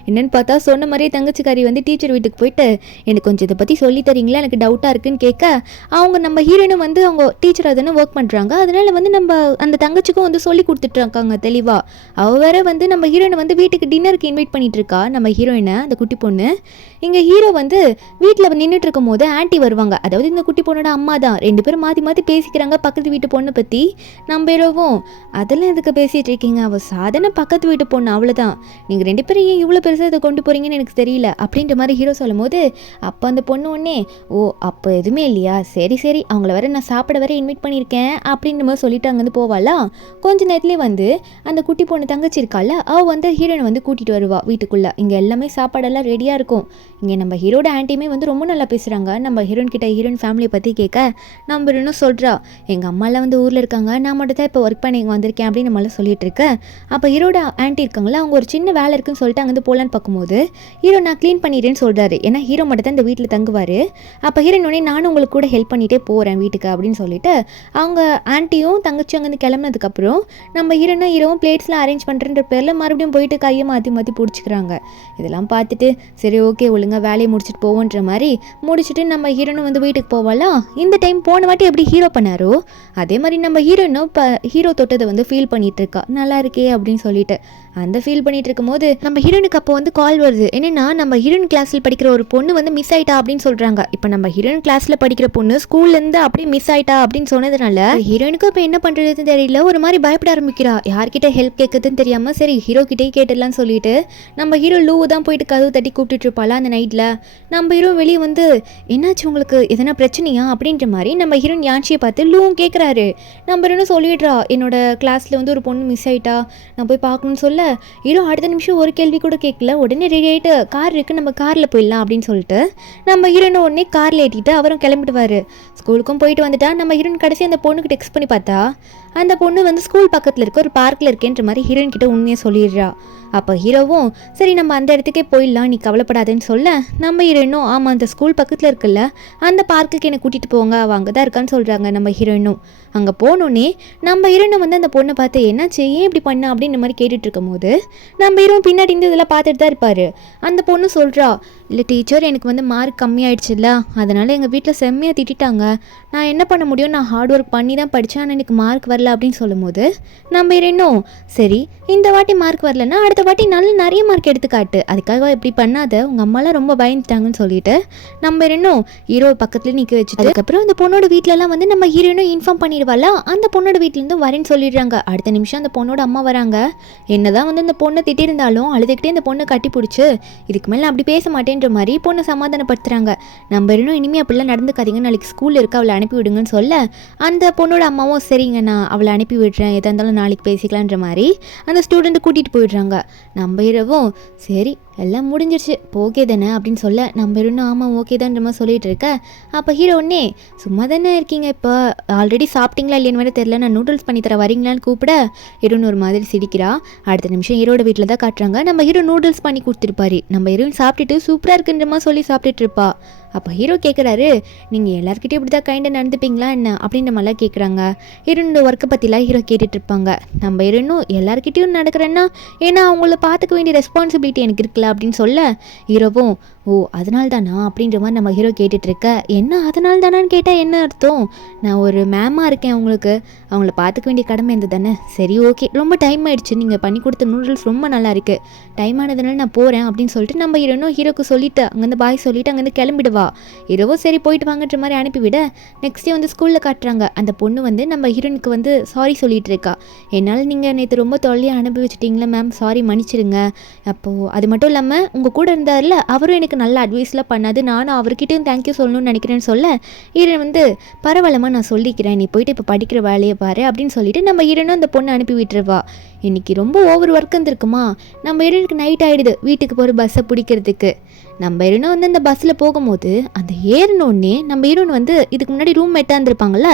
என்னென்னு பார்த்தா சொன்ன மாதிரியே தங்கச்சிக்காரி வந்து டீச்சர் வீட்டுக்கு போயிட்டு எனக்கு கொஞ்சம் இதை பற்றி சொல்லி தரீங்களா, எனக்கு டவுட்டாக இருக்குன்னு கேட்க அவங்க நம்ம ஹீரோயினும் வந்து அவங்க டீச்சராக தானே ஒர்க் பண்ணுறாங்க, அதனால வந்து நம்ம அந்த தங்கச்சிக்கும் வந்து சொல்லி கொடுத்துட்ருக்காங்க தெளிவாக. அவள் வேற வந்து நம்ம ஹீரோயினை வந்து வீட்டுக்கு டின்னருக்கு இன்வைட் பண்ணிட்டு இருக்கா நம்ம ஹீரோயினை, அந்த குட்டி பொண்ணு. இங்கே ஹீரோ வந்து வீட்டில் நின்றுட்டு இருக்கும் போது ஆன்ட்டி வருவாங்க, அதாவது இந்த குட்டி பொண்ணோட அம்மா தான். ரெண்டு பேரும் மாற்றி மாற்றி பேசிக்கிறாங்க பக்கத்து வீட்டு பொண்ணை பற்றி. நம்ம ஹீரோவும் அதெல்லாம் எதுக்கு பேசிகிட்டு இருக்கீங்க, அவள் சாதாரண பக்கத்து வீட்டு பொண்ணு அவ்வளோதான், நீங்கள் ரெண்டு பேரும் ஏன் இவ்வளோ பெருசாக இதை கொண்டு போகிறீங்கன்னு எனக்கு தெரியல அப்படின்ற மாதிரி ஹீரோ சொல்லும் போது அப்போ அந்த பொண்ணு ஒன்னே ஓ அப்போ எதுவுமே இல்லையா, சரி சரி அவங்கள வர நான் சாப்பிட வர இன்வைட் பண்ணியிருக்கேன் அப்படின்ற மாதிரி சொல்லிட்டு அங்கேருந்து போவாளா. கொஞ்ச நேரத்துலேயே வந்து அந்த குட்டி பொண்ணு தங்கச்சி இருக்கால, அவள் வந்து ஹீரோனை வந்து கூட்டிகிட்டு வருவா வீட்டுக்குள்ளே. இங்கே எல்லாமே சாப்பாடெல்லாம் ரெடியாக இருக்கும். இங்கே நம்ம ஹீரோட ஆன்ட்டியுமே வந்து ரொம்ப நல்லா பேசுகிறாங்க. நம்ம ஹீரோயின் கிட்ட ஹீரோயின் ஃபேமிலியை பற்றி கேட்க நம்ம ஹீரோனும் சொல்கிறா எங்கள் அம்மாலாம் வந்து ஊரில் இருக்காங்க, நான் மட்டும் தான் இப்போ ஒர்க் பண்ணி இங்கே வந்திருக்கேன் அப்படின்னு நம்மளாம் சொல்லிட்டு இருக்கேன். அப்போ ஹீரோட ஆன்ட்டி இருக்காங்களா, அவங்க ஒரு சின்ன வேலை இருக்குன்னு சொல்லிட்டு அங்கேருந்து போகலான்னு பார்க்கும்போது ஹீரோ நான் க்ளீன் பண்ணிடுறேன்னு சொல்கிறாரு. ஏன்னா ஹீரோ மட்டும் தான் இந்த வீட்டில் தங்குவார். அப்போ ஹீரோனே நானும் உங்களுக்கு கூட ஹெல்ப் பண்ணிகிட்டே போகிறேன் வீட்டுக்கு அப்படின்னு சொல்லிட்டு அவங்க ஆன்ட்டியும் தங்கச்சியும் அங்கேருந்து கிளம்புனதுக்கப்புறம் நம்ம ஹீரோவும் பிளேட்ஸ்லாம் அரேஞ்ச் பண்ணுறன்ற பேரில் மறுபடியும் போயிட்டு கையை மாற்றி மாற்றி பிடிச்சிக்கிறாங்க. சொல்கிறாங்க. இதெல்லாம் பார்த்துட்டு சரி ஓகே ஒழுங்காக வேலையை முடிச்சுட்டு போவோன்ற மாதிரி முடிச்சுட்டு நம்ம ஹீரோனும் வந்து வீட்டுக்கு போவாலாம். இந்த டைம் போன வாட்டி எப்படி ஹீரோ பண்ணாரோ அதே மாதிரி நம்ம ஹீரோனும் இப்போ ஹீரோ தொட்டதை வந்து ஃபீல் பண்ணிட்டு இருக்கா, நல்லா இருக்கே அப்படின்னு சொல்லிட்டு. அந்த ஃபீல் பண்ணிட்டு இருக்கும்போது நம்ம ஹீரோனுக்கு அப்போ வந்து கால் வருது. என்னன்னா நம்ம ஹீரோயின் கிளாஸில் படிக்கிற ஒரு பொண்ணு வந்து மிஸ் ஆயிட்டா அப்படின்னு சொல்கிறாங்க. இப்போ நம்ம ஹீரோயின் கிளாஸில் படிக்கிற பொண்ணு ஸ்கூல்லேருந்து அப்படியே மிஸ் ஆயிட்டா அப்படின்னு சொன்னதுனால ஹீரோனுக்கு இப்போ என்ன பண்ணுறதுன்னு தெரியல, ஒரு மாதிரி பயப்பட ஆரம்பிக்கிறா. யார்கிட்ட ஹெல்ப் கேட்குதுன்னு தெரியாமல் சரி ஹீரோ கிட்டே கேட்டுடலான்னு சொல்லிட்டு நம்ம ஹீரோ லூ தான் போயிட்டு கதவு தட்டி கூப்பிட்டுட்டு இருப்பாளா அந்த நைட்டில். நம்ம ஹீரோ வெளியே வந்து என்னாச்சு உங்களுக்கு எதனா பிரச்சனையா அப்படின்ற மாதிரி நம்ம ஹீரோயின் யான்சியை பார்த்து லூவும் கேட்குறாரு. நம்ம ஹீரோன்னு சொல்லிடுறா, என்னோட கிளாஸில் வந்து ஒரு பொண்ணு மிஸ் ஆயிட்டா, நான் போய் பார்க்கணும்னு சொல்ல ஹீரோ அடுத்த நிமிஷம் ஒரு கேள்வி கூட கேட்கல, உடனே ரெடி ஆகிட்டு கார் இருக்குது நம்ம காரில் போயிடலாம் அப்படின்னு சொல்லிட்டு நம்ம ஹீரோனை உடனே காரில் ஏற்றிட்டு அவரும் கிளம்பிடுவார். ஸ்கூலுக்கும் போயிட்டு வந்துட்டா நம்ம ஹீரோயின் கடைசி அந்த பொண்ணுக்கு டெக்ஸ்ட் பண்ணி பார்த்தா அந்த பொண்ணு வந்து ஸ்கூல் பக்கத்தில் இருக்க ஒரு பார்க்கில் இருக்கேன்ற மாதிரி ஹீரோயின் கிட்ட உண்மையை சொல்லிடுறா. அப்போ ஹீரோவும் சரி நம்ம அந்த இடத்துக்கே போயிடலாம் நீ கவலைப்படாதேன்னு சொல்ல நம்ம ஹீரோயினும் ஆமாம் அந்த ஸ்கூல் பக்கத்தில் இருக்குல்ல அந்த பார்க்குக்கு என்னை கூட்டிகிட்டு போங்க அவள் அங்கே தான் இருக்கான்னு சொல்கிறாங்க. நம்ம ஹீரோயினும் அங்கே போனோன்னே நம்ம ஹீரோயினை வந்து அந்த பொண்ணை பார்த்து என்னாச்சு ஏன் இப்படி பண்ண அப்படின்ற மாதிரி கேட்டுட்டு இருக்கும் போது நம்ம ஹீரோயின் பின்னாடி இருந்து இதெல்லாம் பார்த்துட்டு தான் இருப்பார். அந்த பொண்ணு சொல்கிறா, இல்லை டீச்சர் எனக்கு வந்து மார்க் கம்மியாயிடுச்சுல்ல அதனால் எங்கள் வீட்டில் செம்மையாக திட்டாங்க, நான் என்ன பண்ண முடியும், நான் ஹார்ட் ஒர்க் பண்ணி தான் படித்தேன் ஆனால் எனக்கு மார்க் வரல அப்படின்னு சொல்லும் போது நம்ம ஹீரோயினும் சரி இந்த வாட்டி மார்க் வரலன்னா அடுத்த வாட்டி நிறைய மார்க் எடுத்துக்காட்டு, அதுக்காக இப்படி பண்ணாத உங்கள் அம்மாலாம் ரொம்ப பயந்துட்டாங்கன்னு சொல்லிட்டு நம்ம ஹீரோயினும் ஹீரோ பக்கத்துல நிற்க வச்சுட்டு அதுக்கப்புறம் அந்த பொண்ணோட வீட்டிலலாம் வந்து நம்ம ஹீரோயினும் இன்ஃபார்ம் பண்ணிடுவாள். அந்த பொண்ணோட வீட்டிலேருந்து வரேன்னு சொல்லிடுறாங்க. அடுத்த நிமிஷம் அந்த பொண்ணோட அம்மா வராங்க. என்னதான் வந்து அந்த பொண்ணை திட்டிருந்தாலும் அழுதுகிட்டே அந்த பொண்ணை கட்டி பிடிச்சி இதுக்கு மேலே அப்படி பேச மாட்டேன்ற மாதிரி பொண்ணை சமாதானப்படுத்துறாங்க. நம்ம ஹீரோயினும் இனிமேல் அப்படிலாம் நடந்துக்காதீங்க, நாளைக்கு ஸ்கூல் இருக்கு அவளை அனுப்பி விடுங்கன்னு சொல்ல அந்த பொண்ணோட அம்மாவும் சரிங்க நான் அவளை அனுப்பி விடுறேன் எதாக இருந்தாலும் நாளைக்கு பேசிக்கலான்ற மாதிரி அந்த ஸ்டூடெண்ட்டை கூட்டிகிட்டு போயிடுறாங்க. நம்ம ஹீரோவும் சரி எல்லாம் முடிஞ்சிருச்சு ஓகே தானே அப்படின்னு சொல்ல நம்ம ஹீரோனும் ஆமாம் ஓகே தான்ற மாதிரி சொல்லிட்டு இருக்க. அப்போ ஹீரோ ஒன்னே சும்மா தானே இருக்கீங்க, இப்போ ஆல்ரெடி சாப்பிட்டீங்களா இல்லைன்னு வேறு தெரியல, நான் நூடுல்ஸ் பண்ணி தர வரீங்களான்னு கூப்பிட ஹீரோன்னு ஒரு மாதிரி சிரிக்கிறா. அடுத்த நிமிஷம் ஹீரோட வீட்டில் தான் காட்டுறாங்க. நம்ம ஹீரோ நூடுல்ஸ் பண்ணி கொடுத்துருப்பாரு. நம்ம ஹீரோயின் சாப்பிட்டுட்டு சூப்பராக இருக்குன்ற மாதிரி சொல்லி சாப்பிட்டுட்டு இருப்பா. அப்போ ஹீரோ கேட்குறாரு நீங்கள் எல்லாருக்கிட்டையும் இப்படி தான் கைண்டாக நடந்துப்பீங்களா என்ன அப்படின்ற மாதிரிலாம் கேட்குறாங்க. ஹீரோனோட ஒர்க்கை பற்றிலாம் ஹீரோ கேட்டுட்டு இருப்பாங்க. நம்ம ஹீரோனும் எல்லாருக்கிட்டையும் நடக்கிறேன்னா ஏன்னா அவங்கள பார்த்துக்க வேண்டிய ரெஸ்பான்சிபிலிட்டி எனக்கு இருக்குல்ல அப்படின்னு சொல்ல ஹீரோவும் ஓ அதனால தானா அப்படின்ற மாதிரி நம்ம ஹீரோ கேட்டுட்ருக்க. என்ன அதனால தானான்னு கேட்டால் என்ன அர்த்தம், நான் ஒரு மேமாக இருக்கேன் அவங்களுக்கு, அவங்கள பார்த்துக்க வேண்டிய கடமை இருந்து தானே, சரி ஓகே ரொம்ப டைம் ஆகிடுச்சு நீங்கள் பண்ணி கொடுத்த நூடுல்ஸ் ரொம்ப நல்லா இருக்குது, டைம் ஆனதுனால நான் போகிறேன் அப்படின்னு சொல்லிட்டு நம்ம ஹீரோனும் ஹீரோக்கு சொல்லிவிட்டு அங்கேருந்து பாய் சொல்லிவிட்டு அங்கேருந்து கிளம்பிடுவா. ஹீரோவும் சரி போயிட்டு வாங்கன்ற மாதிரி அனுப்பிவிட நெக்ஸ்ட் டே வந்து ஸ்கூலில் காட்டுறாங்க. அந்த பொண்ணு வந்து நம்ம ஹீரோனுக்கு வந்து சாரி சொல்லிகிட்டு இருக்கா. என்னால் நீங்கள் நேற்று ரொம்ப தொல்லையாக அனுபவிச்சிட்டிங்களா மேம், சாரி மன்னிச்சிடுங்க. அப்போது அது மட்டும் இல்லாமல் உங்கள் கூட இருந்தார்ல அவரும் எனக்கு நல்ல அட்வைஸ்லாம் பண்ணாது, நானும் அவர்கிட்டையும் தேங்க்யூ சொல்லணும்னு நினைக்கிறேன்னு சொல்ல ஹீரோன் வந்து பரவாயில்லமா நான் சொல்லிக்கிறேன் நீ போயிட்டு இப்போ படிக்கிற வேலையை பாரு அப்படின்னு சொல்லிட்டு நம்ம ஹீரோனும் அந்த பொண்ணை அனுப்பி விட்டுருவா. இன்றைக்கி ரொம்ப ஓவர் ஒர்க் இருந்திருக்குமா, நம்ம ஹீரோனுக்கு நைட் ஆகிடுது வீட்டுக்கு போகிற பஸ்ஸை பிடிக்கிறதுக்கு. நம்ம ஹீரோனும் வந்து அந்த பஸ்ஸில் போகும்போது அந்த ஏறினோடனே நம்ம ஹீரோன் வந்து இதுக்கு முன்னாடி ரூம் மேட்டாக இருந்திருப்பாங்கள்ல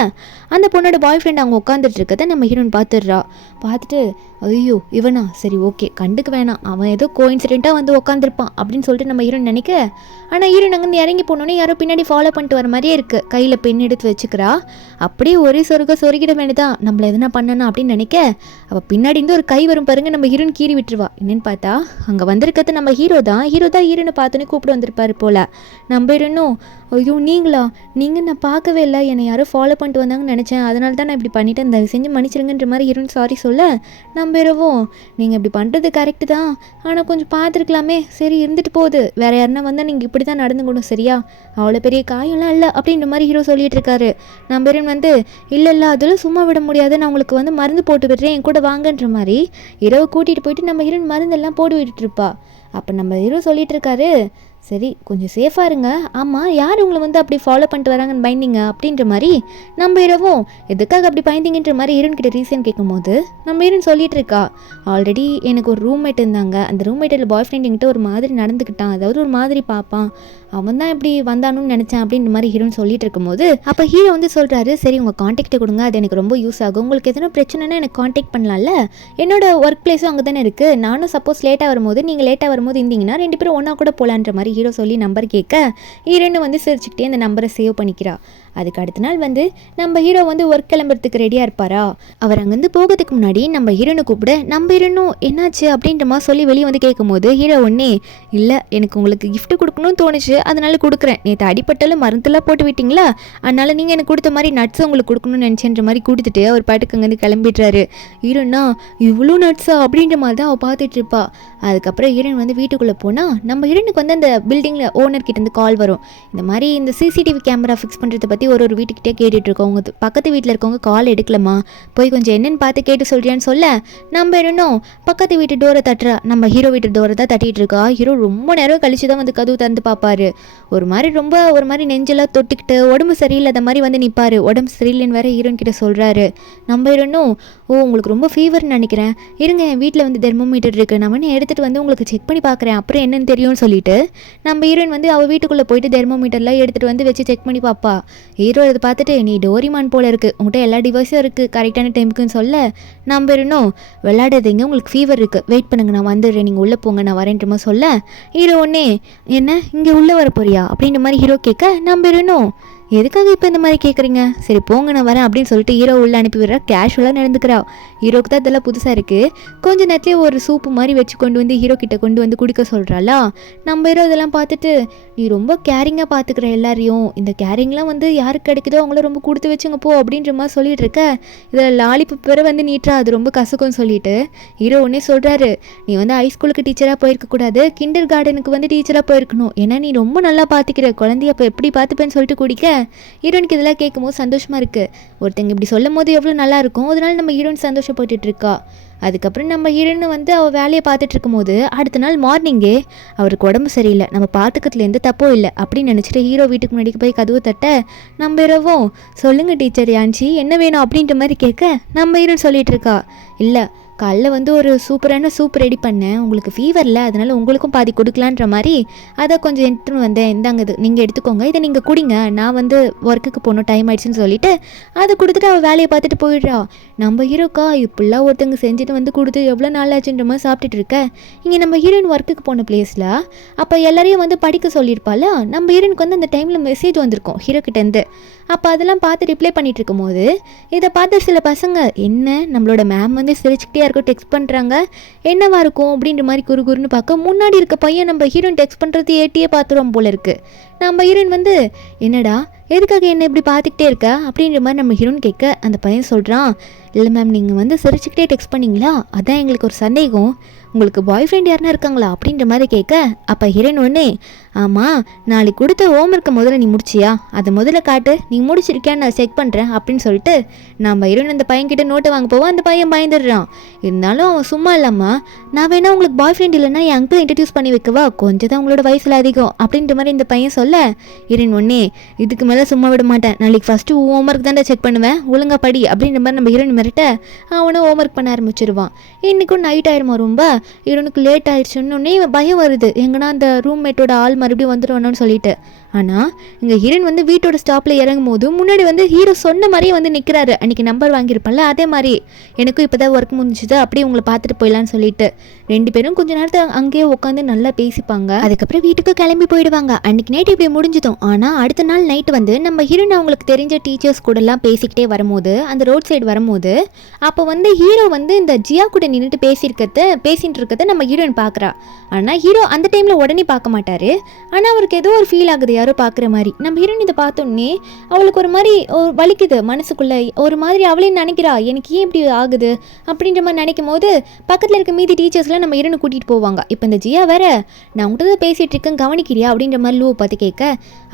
அந்த பொண்ணோட பாய் ஃப்ரெண்ட் அவங்க உட்காந்துட்டு இருக்கதை நம்ம ஹீரோன் பார்த்துடுறா. பார்த்துட்டு ஐயோ இவனா சரி ஓகே கண்டுக்கு வேணாம், அவன் ஏதோ கோஇன்சிடென்ட்டாக வந்து உட்காந்துருப்பான் அப்படின்னு சொல்லிட்டு நம்ம ஹீரோன் நினைக்க. ஆனால் ஹீரோன் அங்கேருந்து இறங்கி போனோன்னே யாரோ பின்னாடி ஃபாலோ பண்ணிட்டு வர மாதிரியே இருக்குது, கையில் பெண் எடுத்து வச்சுக்கிறா. அப்படியே ஒரே சொருகிட வேண்டியதான் நம்மளை எதுனா பண்ணணும் அப்படின்னு நினைக்க அவள் பின்னாடி இருந்து ஒரு கை வரும் பாருங்க, நம்ம ஹீரோன் கீறி விட்டுருவா. என்னன்னு பார்த்தா அங்கே வந்திருக்கிறது நம்ம ஹீரோ தான் ஹீரோனை பார்த்தோன்னே கூப்பிட்டு வந்திருப்பாரு போல். நம்ம ஹீரோனும் ஐயோ நீங்களா, நீங்கள் நான் பார்க்கவே இல்லை, என்னை யாரோ ஃபாலோ பண்ணிட்டு வந்தாங்கன்னு நினச்சேன், அதனால தான் நான் இப்படி பண்ணிவிட்டேன், தயவு செஞ்சு மன்னிச்சிருங்கன்ற மாதிரி ஹீரோன் சாரி சொல்ல நம்ம ஹீரோவும் நீங்கள் இப்படி பண்ணுறது கரெக்டு தான், ஆனால் கொஞ்சம் பார்த்துருக்கலாமே, சரி இருந்துட்டு போகுது, வேறு யாருன்னா வந்தால் நீங்கள் இப்படி தான் நடந்துக்கணும் சரியா, அவ்வளோ பெரிய காயெல்லாம் இல்லை அப்படின்ற மாதிரி ஹீரோ சொல்லிட்டு இருக்காரு. நம்ம ஹீரோன் வந்து இல்லை அதெல்லாம் சும்மா விட முடியாது, நான் உங்களுக்கு வந்து மருந்து போட்டு விடுறேன் என் கூட வாங்கன்ற மாதிரி ஹீரோவை கூட்டிகிட்டு போயிட்டு நம்ம ஹீரோன் மருந்தெல்லாம் போட்டு விட்டுருப்பா. அப்போ நம்ம ஹீரோ சொல்லிட்டு இருக்காரு சரி கொஞ்சம் சேஃபாக இருங்க, ஆமாம் யார் உங்களை வந்து அப்படி ஃபாலோ பண்ணிட்டு வராங்கன்னு பயந்தீங்க அப்படின்ற மாதிரி நம்ம ஹீரோவும் எதுக்காக அப்படி பயந்தீங்கன்ற மாதிரி ஹீரோன் கிட்ட ரீசன் கேட்கும்போது நம்ம ஹீரோன் சொல்லிட்டு இருக்கா ஆல்ரெடி எனக்கு ஒரு ரூம்மேட் இருந்தாங்க, அந்த ரூம்மேட்டில் பாய் ஃப்ரெண்ட் என்கிட்ட ஒரு மாதிரி நடந்துக்கிட்டான், அதாவது ஒரு மாதிரி பார்ப்பான், அவன் தான் இப்படி வந்தானுன்னு நினச்சேன் அப்படின்ற மாதிரி ஹீரோன் சொல்லிட்டு இருக்கும்போது அப்போ ஹீரோ வந்து சொல்கிறாரு சரி உங்கள் காண்டாக்டை கொடுங்க, அது எனக்கு ரொம்ப யூஸ் ஆகும், உங்களுக்கு எதனா பிரச்சனைனா எனக்கு காண்டாக்ட் பண்ணலாம்ல, என்னோட ஒர்க் பிளேஸும் அங்கே தானே இருக்குது, நானும் சப்போஸ் லேட்டாக வரும்போது நீங்கள் லேட்டாக வரும்போது இருந்தீங்கன்னா 2 பேரும் ஒன்றா கூட போகலான்ற மாதிரி ஹீரோ சொல்லி நம்பர் கேட்க ஹீரோன்னு வந்து சிரிச்சுக்கிட்டே அந்த நம்பரை சேவ் பண்ணிக்கிறா. அதுக்கு அடுத்த நாள் வந்து நம்ம ஹீரோ வந்து ஒர்க் கிளம்புறதுக்கு ரெடியாக இருப்பாரா. அவர் அங்கேருந்து போகிறதுக்கு முன்னாடி நம்ம ஹீரோனை கூப்பிட நம்ம ஹீரோனும் என்னாச்சு அப்படின்ற மாதிரி சொல்லி வெளியே வந்து கேட்கும்போது ஹீரோ ஒன்னே இல்லை எனக்கு உங்களுக்கு gift கொடுக்கணும்னு தோணுச்சு அதனால கொடுக்குறேன். நேற்று அடிப்பட்டாலும் மருந்தெல்லாம் போட்டு விட்டீங்களா, அதனால நீங்கள் எனக்கு கொடுத்த மாதிரி நட்ஸ் உங்களுக்கு கொடுக்கணும்னு நினச்சேன்ற மாதிரி கொடுத்துட்டு அவர் பாட்டுக்கு அங்கேருந்து கிளம்பிடுறாரு. ஹீரோனா இவ்வளோ நட்ஸா அப்படின்ற மாதிரி தான் அவள் பார்த்துட்டு இருப்பா. அதுக்கப்புறம் ஹீரோன் வந்து வீட்டுக்குள்ளே போனால் நம்ம ஹீரோனுக்கு வந்து அந்த பில்டிங்கில் ஓனர்கிட்ட இருந்து கால் வரும். இந்த மாதிரி இந்த சிசிடிவி கேமரா ஃபிக்ஸ் பண்ணுறதை பற்றி ஒரு வீட்டுக்கிட்டே கேட்டுட்ருக்கோம், உங்கள் பக்கத்து வீட்டில் இருக்கவங்க கால் எடுக்கலமா, போய் கொஞ்சம் என்னென்னு பார்த்து கேட்டு சொல்கிறியான்னு சொல்ல நம்ம இன்னும் பக்கத்து வீட்டு டோரை தட்டுறா. நம்ம ஹீரோ வீட்டு டோரை தான் தட்டிகிட்டு இருக்கா. ஹீரோ ரொம்ப நேரம் கழிச்சு தான் வந்து கதவு திறந்து பார்ப்பாரு. ஒரு மாதிரி நெஞ்செல்லாம் தொட்டுக்கிட்டு உடம்பு சரியில்லாத மாதிரி வந்து நிற்பார். உடம்பு சரியில்லைன்னு வேற ஹீரோன் கிட்ட சொல்கிறாரு. நம்ம ஹீரோனும் உங்களுக்கு ரொம்ப ஃபீவர்னு நினைக்கிறேன், இருங்க என் வீட்டில் வந்து தெர்மோமீட்டர் இருக்குது, நான் வந்து எடுத்துகிட்டு வந்து உங்களுக்கு செக் பண்ணி பார்க்குறேன், அப்புறம் என்னன்னு தெரியும்னு சொல்லிட்டு நம்ம ஹீரோயின் வந்து அவள் வீட்டுக்குள்ளே போயிட்டு தெர்மோமீட்டர்லாம் எடுத்துகிட்டு வந்து வச்சு செக் பண்ணி பார்ப்பா. ஹீரோ இதை பார்த்துட்டு நீ டோரிமான் போல இருக்குது, உங்கள்கிட்ட எல்லா டிவைஸும் இருக்குது கரெக்டான டைமுக்குன்னு சொல்ல நம்ம ஹீரோனும் விளையாடாதீங்க, உங்களுக்கு ஃபீவர் இருக்குது, வெயிட் பண்ணுங்க நான் வந்துடுறேன், நீங்கள் உள்ளே போங்க நான் வரேன்ற மாதிரி சொல்ல ஹீரோ ஒன்னே என்ன இங்கே உள்ளே வர போறியா அப்படின்ற மாதிரி ஹீரோ கேட்க நம்ம ஹீரோனும் எதுக்காக இப்போ இந்த மாதிரி கேட்குறீங்க, சரி போங்க நான் வரேன் அப்படின்னு சொல்லிட்டு ஹீரோ உள்ளே அனுப்பி விடுறா. கேஷுவலாக நடந்துக்கிறா. ஹீரோக்கு தான் இதெல்லாம் புதுசாக இருக்குது. கொஞ்ச நேரத்துலேயே ஒரு சூப்பு மாதிரி வச்சு கொண்டு வந்து ஹீரோ கிட்ட கொண்டு வந்து குடிக்க சொல்கிறாளா. நம்ம ஹீரோ இதெல்லாம் பார்த்துட்டு நீ ரொம்ப கேரிங்காக பார்த்துக்கிற எல்லாரையும், இந்த கேரிங்லாம் வந்து யாருக்கு கிடைக்குதோ அவங்கள ரொம்ப கொடுத்து வச்சுங்க போ அப்படின்ற மாதிரி சொல்லிட்டு இருக்க. இதில் லாலிபப் வேற வந்து நீட்டா அது ரொம்ப கசக்கும்னு சொல்லிட்டு ஹீரோ ஒன்னே சொல்கிறாரு, நீ வந்து ஹைஸ்கூலுக்கு டீச்சராக போயிருக்கக்கூடாது, கிண்டர் கார்டனுக்கு வந்து டீச்சராக போயிருக்கணும், ஏன்னா நீ ரொம்ப நல்லா பார்த்துக்கிற குழந்தைய அப்போ எப்படி பார்த்துப்பேன்னு சொல்லிட்டு குடிக்க ஹீரோனுக்கு இதெல்லாம் கேட்கும் போது சந்தோஷமாக இருக்குது. ஒருத்தங்க இப்படி சொல்லும் போது எவ்வளோ நல்லா இருக்கும், அதனால நம்ம ஹீரோயின் சந்தோஷப்பட்டுட்டு இருக்கா. அதுக்கப்புறம் நம்ம ஹீரோயின் வந்து அவள் வேலையை பார்த்துட்டு இருக்கும் போது அடுத்த நாள் மார்னிங்கே அவருக்கு உடம்பு சரியில்லை, நம்ம பார்த்துக்கிறதுல எந்த தப்போ இல்லை அப்படின்னு நினச்சிட்டு ஹீரோ வீட்டுக்கு முன்னாடி போய் கதவு தட்ட நம்ம ஹீரோவும் சொல்லுங்கள் டீச்சர் யான்ச்சி என்ன வேணும் அப்படின்ற மாதிரி கேட்க நம்ம ஹீரோயின் சொல்லிட்டு இருக்கா, இல்லை காலைல வந்து ஒரு சூப்பரான சூப் ரெடி பண்ணேன், உங்களுக்கு ஃபீவரில் அதனால் உங்களுக்கும் பாதி கொடுக்கலான்ற மாதிரி அதை கொஞ்சம் எடுத்துன்னு வந்தேன், இந்தாங்க இது நீங்கள் எடுத்துக்கோங்க, இதை நீங்கள் குடிங்க, நான் வந்து ஒர்க்குக்கு போகணும் டைம் ஆயிடுச்சுன்னு சொல்லிட்டு அதை கொடுத்துட்டு அவள் வேலையை பார்த்துட்டு போயிடுறா. நம்ம ஹீரோக்கா இப்படிலாம் ஒருத்தங்க செஞ்சுட்டு வந்து கொடுத்து எவ்வளோ நாள் ஆச்சுன்ற மாதிரி சாப்பிட்டுட்டு இருக்க. இங்கே நம்ம ஹீரோயின் ஒர்க்குக்கு போன பிளேஸில் அப்போ எல்லாரையும் வந்து படிக்க சொல்லியிருப்பாள். நம்ம ஹீரோனுக்கு வந்து அந்த டைமில் மெசேஜ் வந்திருக்கும் ஹீரோ கிட்டேருந்து. அப்போ அதெல்லாம் பார்த்து ரிப்ளை பண்ணிட்டு இருக்கும் போது இதை பார்த்து சில பசங்க என்ன நம்மளோட மேம் வந்து சிரிச்சுக்கிட்டே யாருக்கும் டெக்ஸ்ட் பண்ணுறாங்க, என்னவா இருக்கும் அப்படின்ற மாதிரி குறுகுறுன்னு பார்க்க முன்னாடி இருக்க பையன் நம்ம ஹீரோயின் டெக்ஸ்ட் பண்ணுறது ஏட்டியே பார்த்துருவோம் போல இருக்குது. நம்ம ஹீரோயின் வந்து என்னடா எதுக்காக என்ன இப்படி பார்த்துக்கிட்டே இருக்க அப்படின்ற மாதிரி நம்ம ஹீரோயின் கேட்க அந்த பையன் சொல்கிறான், இல்லை மேம் நீங்கள் வந்து சிரிச்சுக்கிட்டே டெக்ஸ்ட் பண்ணிங்களா, அதான் எங்களுக்கு ஒரு சந்தேகம், உங்களுக்கு பாய் ஃப்ரெண்ட் யாருன்னா இருக்காங்களா அப்படின்ற மாதிரி கேட்க அப்போ ஹீரோயின் ஒன்னே ஆமாம் நாளைக்கு கொடுத்த ஹோம்ஒர்க்கை முதல்ல நீ முடிச்சியா, அதை முதல்ல காட்டு, நீ முடிச்சிருக்கியான்னு நான் செக் பண்ணுறேன் அப்படின்னு சொல்லிட்டு நம்ம ஹீரோயின் அந்த பையன்கிட்ட நோட்டை வாங்க போவோம். அந்த பையன் பயந்துடுறான். இருந்தாலும் அவன் சும்மா இல்லாமல் நான் வேணா உங்களுக்கு பாய் ஃப்ரெண்ட் இல்லைன்னா என் அங்கிள் இன்ட்ரடியூஸ் பண்ணி வைக்கவா, கொஞ்சம் தான் உங்களோட வயசில் அதிகம் அப்படின்ற மாதிரி இந்த பையன் சொல்ல ஹீரோயின் ஒன்னே இதுக்கு மேலே சும்மா விட மாட்டேன், நாளைக்கு ஃபஸ்ட்டு ஹோம்ஒர்க் தான் செக் பண்ணுவேன், ஒழுங்கா படி அப்படின்ற மாதிரி நம்ம ஹீரோயின் மிரட்ட அவனை ஹோம்ஒர்க் பண்ண ஆரம்பிச்சிருவான். இன்றைக்கும் நைட் ஆயிடுமா ரொம்ப, ஹீரோனுக்கு லேட் ஆயிடுச்சுன்னொன்னே பயம் வருது, எங்கன்னா அந்த ரூம்மேட்டோட ஆள் மறுபடியும் வந்துடுவானோன்னு சொல்லிட்டு. ஆனால் இங்கே ஹீரோயின் வந்து வீட்டோட ஸ்டாப்பில் இறங்கும் போது முன்னாடி வந்து ஹீரோ சொன்ன மாதிரியே வந்து நிற்கிறாரு. அன்றைக்கி நம்பர் வாங்கியிருப்பான்ல அதே மாதிரி எனக்கும் இப்போ தான் ஒர்க் முடிஞ்சுது, அப்படியே உங்களை பார்த்துட்டு போயிடலான்னு சொல்லிட்டு ரெண்டு பேரும் கொஞ்ச நேரத்தை அங்கேயே உட்காந்து நல்லா பேசிப்பாங்க. அதுக்கப்புறம் வீட்டுக்கு கிளம்பி போயிடுவாங்க. அன்றைக்கி நைட் இப்படி முடிஞ்சதும். ஆனால் அடுத்த நாள் நைட்டு வந்து நம்ம ஹீரோயின் அவங்களுக்கு தெரிஞ்ச டீச்சர்ஸ் கூடலாம் பேசிக்கிட்டே வரும்போது அந்த ரோட் சைடு வரும்போது அப்போ வந்து ஹீரோ வந்து இந்த ஜியா கூட நின்றுட்டு பேசிட்டு இருக்கிறத நம்ம ஹீரோயின் பார்க்குறா. ஆனால் ஹீரோ அந்த டைமில் உடனே பார்க்க மாட்டார். ஆனால் அவருக்கு ஏதோ ஒரு ஃபீல் ஆகுது யாரோ பார்க்குற மாதிரி. நம்ம ஹீரோயின் இதை பார்த்தோன்னே அவளுக்கு ஒரு மாதிரி வலிக்குது மனசுக்குள்ளே, ஒரு மாதிரி அவளே நினைக்கிறா எனக்கு ஏன் இப்படி ஆகுது அப்படின்ற மாதிரி நினைக்கும் போது பக்கத்தில் இருக்க மீதி டீச்சர்ஸ்லாம் நம்ம ஹீரோனை கூட்டிகிட்டு போவாங்க. இப்போ இந்த ஜியா வேற நான் உங்கள்கிட்ட தான் பேசிகிட்டு இருக்கேன் கவனிக்கிறியா அப்படின்ற மாதிரி லூவை பார்த்து கேட்க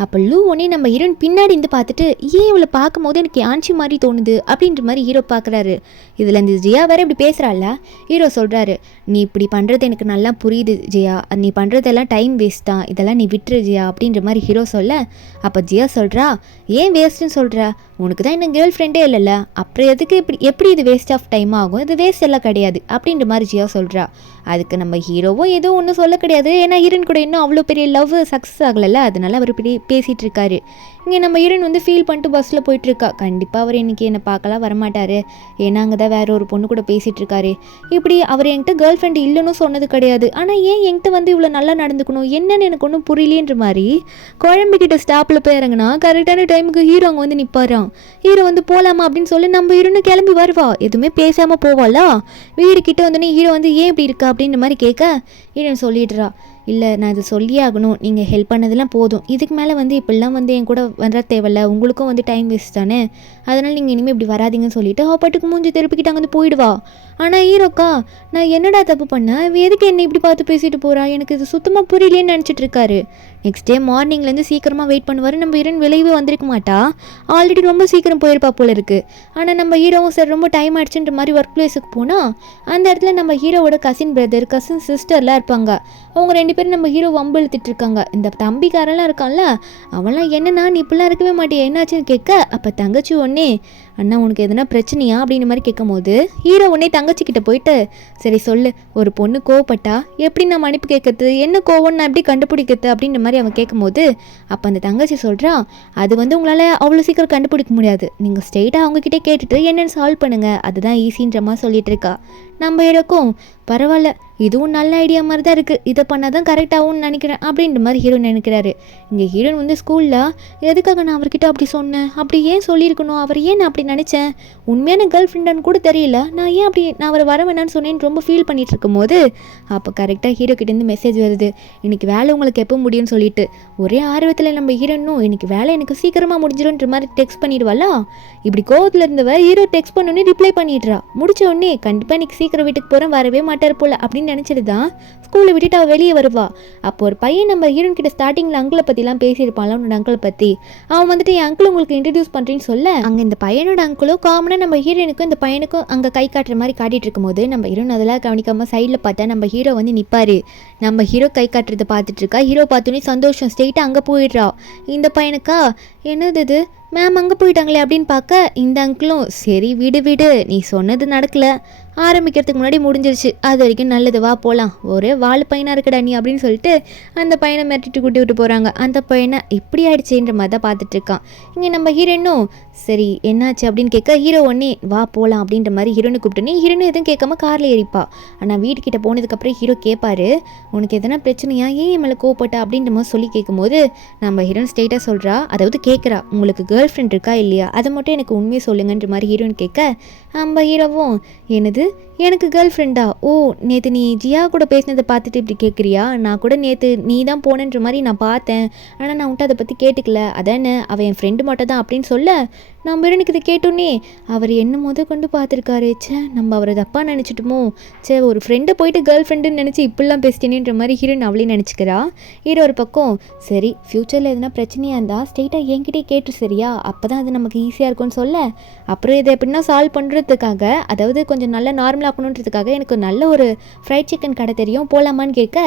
அப்போ லூ ஒன்னே நம்ம ஹீரோயின் பின்னாடி இருந்து பார்த்துட்டு ஏன் இவளை பார்க்கும் போது எனக்கு ஆன்ச்சி மாதிரி தோணுது அப்படின்ற மாதிரி ஹீரோ பார்க்குறாரு. இதில் இந்த ஜியா வேற இப்படி பேசுகிறாள்ல, ஹீரோ சொல்கிறாரு நீ இப்படி பண்ணுறது எனக்கு நல்லா புரியுது ஜியா, நீ பண்ணுறதெல்லாம் டைம் வேஸ்ட் தான், இதெல்லாம் நீ விட்டுரு ஜியா அப்படின்ற மாதிரி ஹீரோ சொல்ல அப்போ ஜியா சொல்கிறா ஏன் வேஸ்ட்டுன்னு சொல்கிற, உனக்கு தான் இன்னும் கேர்ள் ஃப்ரெண்டே இல்லைல்ல, அப்புறம் எதுக்கு எப்படி இது வேஸ்ட் ஆஃப் டைம் ஆகும், இது வேஸ்ட் எல்லாம் கிடையாது அப்படின்ற மாதிரி ஜியா சொல்கிறா. அதுக்கு நம்ம ஹீரோவும் எதுவும் ஒன்றும் சொல்ல கிடையாது, ஏன்னா ஹீரோயின் கூட இன்னும் அவ்வளோ பெரிய லவ் சக்ஸஸ் ஆகலைல்ல, அதனால அவர் இப்படி பேசிகிட்டு இருக்காரு. இங்கே நம்ம ஹீரோயின் வந்து ஃபீல் பண்ணிட்டு பஸ்ஸில் போயிட்டுருக்கா. கண்டிப்பாக அவர் இன்றைக்கி என்னை பார்க்கலாம் வரமாட்டார், ஏன்னா அங்கே தான் வேறு ஒரு பொண்ணு கூட பேசிகிட்டு இருக்காரு. இப்படி அவர் என்கிட்ட கேர்ள் ஃப்ரெண்டு இல்லைன்னு சொன்னது கிடையாது, ஆனால் ஏன் என்கிட்ட வந்து இவ்வளோ நல்லா நடந்துக்கணும் என்னன்னு எனக்கு ஒன்றும் புரியலேன்ற மாதிரி குழம்புக்கிட்ட ஸ்டாப்பில் போய் இறங்கினா கரெக்டான டைமுக்கு ஹீரோ அங்கே வந்து நிற்பாராம். ஹீரோ வந்து போகலாமா அப்படின்னு சொல்லி நம்ம ஹீரோன்னு கிளம்பி வருவா, எதுவுமே பேசாமல் போவாளா. வீடு கிட்ட வந்தோடனே ஹீரோ வந்து ஏன் இப்படி இருக்கா அப்படின்ற மாதிரி கேட்க ஹீரோயின் சொல்லிடுறா, இல்லை நான் இது சொல்லியே ஆகணும், நீங்கள் ஹெல்ப் பண்ணதெல்லாம் போதும், இதுக்கு மேலே வந்து இப்படிலாம் வந்து என் கூட வர தேவையில்ல, உங்களுக்கும் வந்து டைம் வேஸ்ட் தானே, அதனால் நீங்கள் இனிமேல் இப்படி வராதிங்கன்னு சொல்லிட்டு பாட்டுக்கு மூஞ்சி திருப்பிக்கிட்டு அங்கே வந்து போயிடுவா. ஆனால் ஹீரோக்கா நான் என்னடா தப்பு பண்ணேன், எதுக்கு என்னை இப்படி பார்த்து பேசிட்டு போகிறா, எனக்கு இது சுத்தமாக புரியலேன்னு நினச்சிட்டு இருக்காரு. நெக்ஸ்ட் டே மார்னிங்லேருந்து சீக்கிரமாக வெயிட் பண்ணுவார். நம்ம ஹீரோயின் விளைவு வந்திருக்க மாட்டா, ஆல்ரெடி ரொம்ப சீக்கிரம் போயிருப்பா போல இருக்குது. ஆனால் நம்ம ஹீரோவும் சார் ரொம்ப டைம் ஆயிடுச்சுன்ற மாதிரி ஒர்க் பிளேஸுக்கு போனால் அந்த இடத்துல நம்ம ஹீரோவோட கசின் பிரதர் கசின் சிஸ்டர்லாம் இருப்பாங்க. அவங்க 2 பேரும் நம்ம ஹீரோ வம்பு இழுத்துட்டு இருக்காங்க. இந்த தம்பிக்காரெல்லாம் இருக்கான்ல, அவன்லாம் என்னன்னா நீ இப்படிலாம் இருக்கவே மாட்டியா என்னாச்சுன்னு கேட்க, அப்போ தங்கச்சி ஒன்னே அண்ணா உனக்கு எதுனா பிரச்சனையா அப்படின்னு மாதிரி கேட்கும் போது ஹீரோ உடனே தங்கச்சிக்கிட்ட போயிட்டு, சரி சொல்லு, ஒரு பொண்ணு கோவப்பட்டா எப்படி நான் மன்னிப்பு கேட்கறது, என்ன கோவம் நான் எப்படி கண்டுபிடிக்கிறது அப்படின்ற மாதிரி அவன் கேட்கும்போது அப்போ அந்த தங்கச்சி சொல்கிறான், அது வந்து உங்களால் அவ்வளோ சீக்கிரம் கண்டுபிடிக்க முடியாது, நீங்கள் ஸ்ட்ரெயிட்டாக அவங்கக்கிட்டே கேட்டுட்டு என்னென்னு சால்வ் பண்ணுங்கள், அதுதான் ஈஸின்ற மாதிரி சொல்லிட்டு இருக்கா. நம்ம ஹீரோக்கும் பரவாயில்ல இதுவும் நல்ல ஐடியா மாதிரி தான் இருக்குது, இதை பண்ணால் தான் கரெக்டாகும்னு நினைக்கிறேன் அப்படின்ற மாதிரி ஹீரோயின் நினைக்கிறாரு. இங்கே ஹீரோயின் வந்து ஸ்கூலில் எதுக்காக நான் அவர்கிட்ட அப்படி சொன்னேன், அப்படி ஏன் சொல்லியிருக்கணும், அவர் ஏன் நான் அப்படி நினச்சேன், உண்மையான கேர்ள் ஃப்ரெண்டான்னு கூட தெரியல, நான் ஏன் அப்படி நான் அவரை வர வேணான்னு சொன்னேன்னு ரொம்ப ஃபீல் பண்ணிட்டு இருக்கும் போது அப்போ கரெக்டாக ஹீரோ கிட்டேருந்து மெசேஜ் வருது, இன்னைக்கு வேலை உங்களுக்கு எப்போ முடியும்னு சொல்லிட்டு. ஒரே ஆர்வத்தில் நம்ம ஹீரோனும் இன்னைக்கு வேலை எனக்கு சீக்கிரமாக முடிஞ்சிடும்ன்ற மாதிரி டெக்ஸ்ட் பண்ணிடுவாளா. இப்படி கோவத்தில் இருந்தவ ஹீரோ டெக்ஸ்ட் பண்ணோன்னே ரிப்ளை பண்ணிடுறா. முடிச்ச உடனே கண்டிப்பாக இன்னைக்கு சீக்கிரம் வீட்டுக்கு போகிறேன், வரவே மாட்டார் போல அப்படின்னு நினச்சிட்டு தான் ஸ்கூலை விட்டுட்டு அவள் வெளியே வருவா. அப்போ ஒரு பையன் நம்ம ஹீரோயின் கிட்ட ஸ்டார்டிங்கில் அங்கிளை பற்றிலாம் பேசியிருப்பான்ல, உன்னோட அங்கிளை பற்றி. அவன் வந்துட்டு என் அங்கிள் உங்களுக்கு இன்ட்ரடியூஸ் பண்ணுறேன்னு சொல்ல அங்கே இந்த பையனோட அங்கிளும் காமனாக நம்ம ஹீரோயினுக்கும் இந்த பையனுக்கும் அங்கே கை காட்டுற மாதிரி காட்டிகிட்டு இருக்கும்போது நம்ம ஹீரோயின் அதெல்லாம் கவனிக்காமல் சைடில் பார்த்தா நம்ம ஹீரோ வந்து நிற்பார். நம்ம ஹீரோ கை காட்டுறதை பார்த்துட்டு இருக்கா. ஹீரோ பார்த்தோன்னே சந்தோஷம் ஸ்ட்ரெயிட்டாக அங்கே போயிடுறா. இந்த பையனுக்கா என்னது இது மேம் அங்கே போயிட்டாங்களே அப்படின்னு பார்க்க இந்த அங்கிளும் சரி விடு விடு, நீ சொன்னது நடக்கல, ஆரம்பிக்கிறதுக்கு முன்னாடி முடிஞ்சிருச்சு, அது வரைக்கும் நல்லது, வா போகலாம், ஒரே வாழை பையனாக இருக்கடா நீ அப்படின்னு சொல்லிட்டு அந்த பையனை மிரட்டிட்டு கூட்டி விட்டு போகிறாங்க. அந்த பையனை இப்படி ஆயிடுச்சுன்ற மாதிரி தான் பார்த்துட்டு இருக்கான். இங்கே நம்ம ஹீரோயினும் சரி என்னாச்சு அப்படின்னு கேட்க ஹீரோ ஒன்னே வா போகலாம் அப்படின்ற மாதிரி ஹீரோனை கூப்பிட்டுனே ஹீரோனும் எதுவும் கேட்காம காரில் ஏறிப்பா. ஆனால் வீட்டுக்கிட்ட போனதுக்கப்புறம் ஹீரோ கேட்பாரு, உனக்கு எதனா பிரச்சனையா, ஏன் என் மேலே கோவப்பட்டா அப்படின்ற மாதிரி சொல்லி கேட்கும்போது நம்ம ஹீரோயின் ஸ்ட்ரெயிட்டாக சொல்கிறா, அதாவது கேட்குறா, உங்களுக்கு கேர்ள் ஃப்ரெண்ட் இருக்கா இல்லையா, அதை மட்டும் எனக்கு உண்மையை சொல்லுங்கன்ற மாதிரி ஹீரோயின் கேட்க நம்ம ஹீரோவும் என்னது எனக்கு கேர்ள் ஃப்ரெண்டா, ஓ நேற்று நீ ஜியா கூட பேசினதை பார்த்துட்டு இப்படி கேட்குறியா, நான் கூட நேற்று நீ தான் போனன்ற மாதிரி நான் பார்த்தேன், ஆனால் நான் உன்ட்ட அதை பற்றி கேட்டுக்கல, அதானே அவன் என் ஃப்ரெண்டு மட்டும் தான் அப்படின்னு சொல்ல நம்ம எனக்கு இதை கேட்டோன்னே அவர் என்ன கொண்டு பார்த்துருக்காரு, சே நம்ம அவரை தப்பாக நினச்சிட்டோமோ, சே ஒரு ஃப்ரெண்டை போயிட்டு கேர்ள் ஃப்ரெண்டுன்னு நினச்சி இப்படிலாம் பேசிட்டேனேன்ற மாதிரி ஹீரோயின் அவளே நினச்சிக்கிறா. ஹீரோ ஒரு பக்கம் சரி ஃப்யூச்சரில் எதுனா பிரச்சனையாக இருந்தால் ஸ்ட்ரெயிட்டாக என்கிட்டே கேட்டு சரியா, அப்போ தான் அது நமக்கு ஈஸியாக இருக்கும்னு சொல்ல அப்புறம் இதை எப்படின்னா சால்வ் பண்ணுறதுக்காக, அதாவது கொஞ்சம் நல்லா நார்மலாக ஆக்கணுன்றதுக்காக எனக்கு நல்ல ஒரு ஃப்ரைட் சிக்கன் கடை தெரியும் போகலாமான்னு கேட்க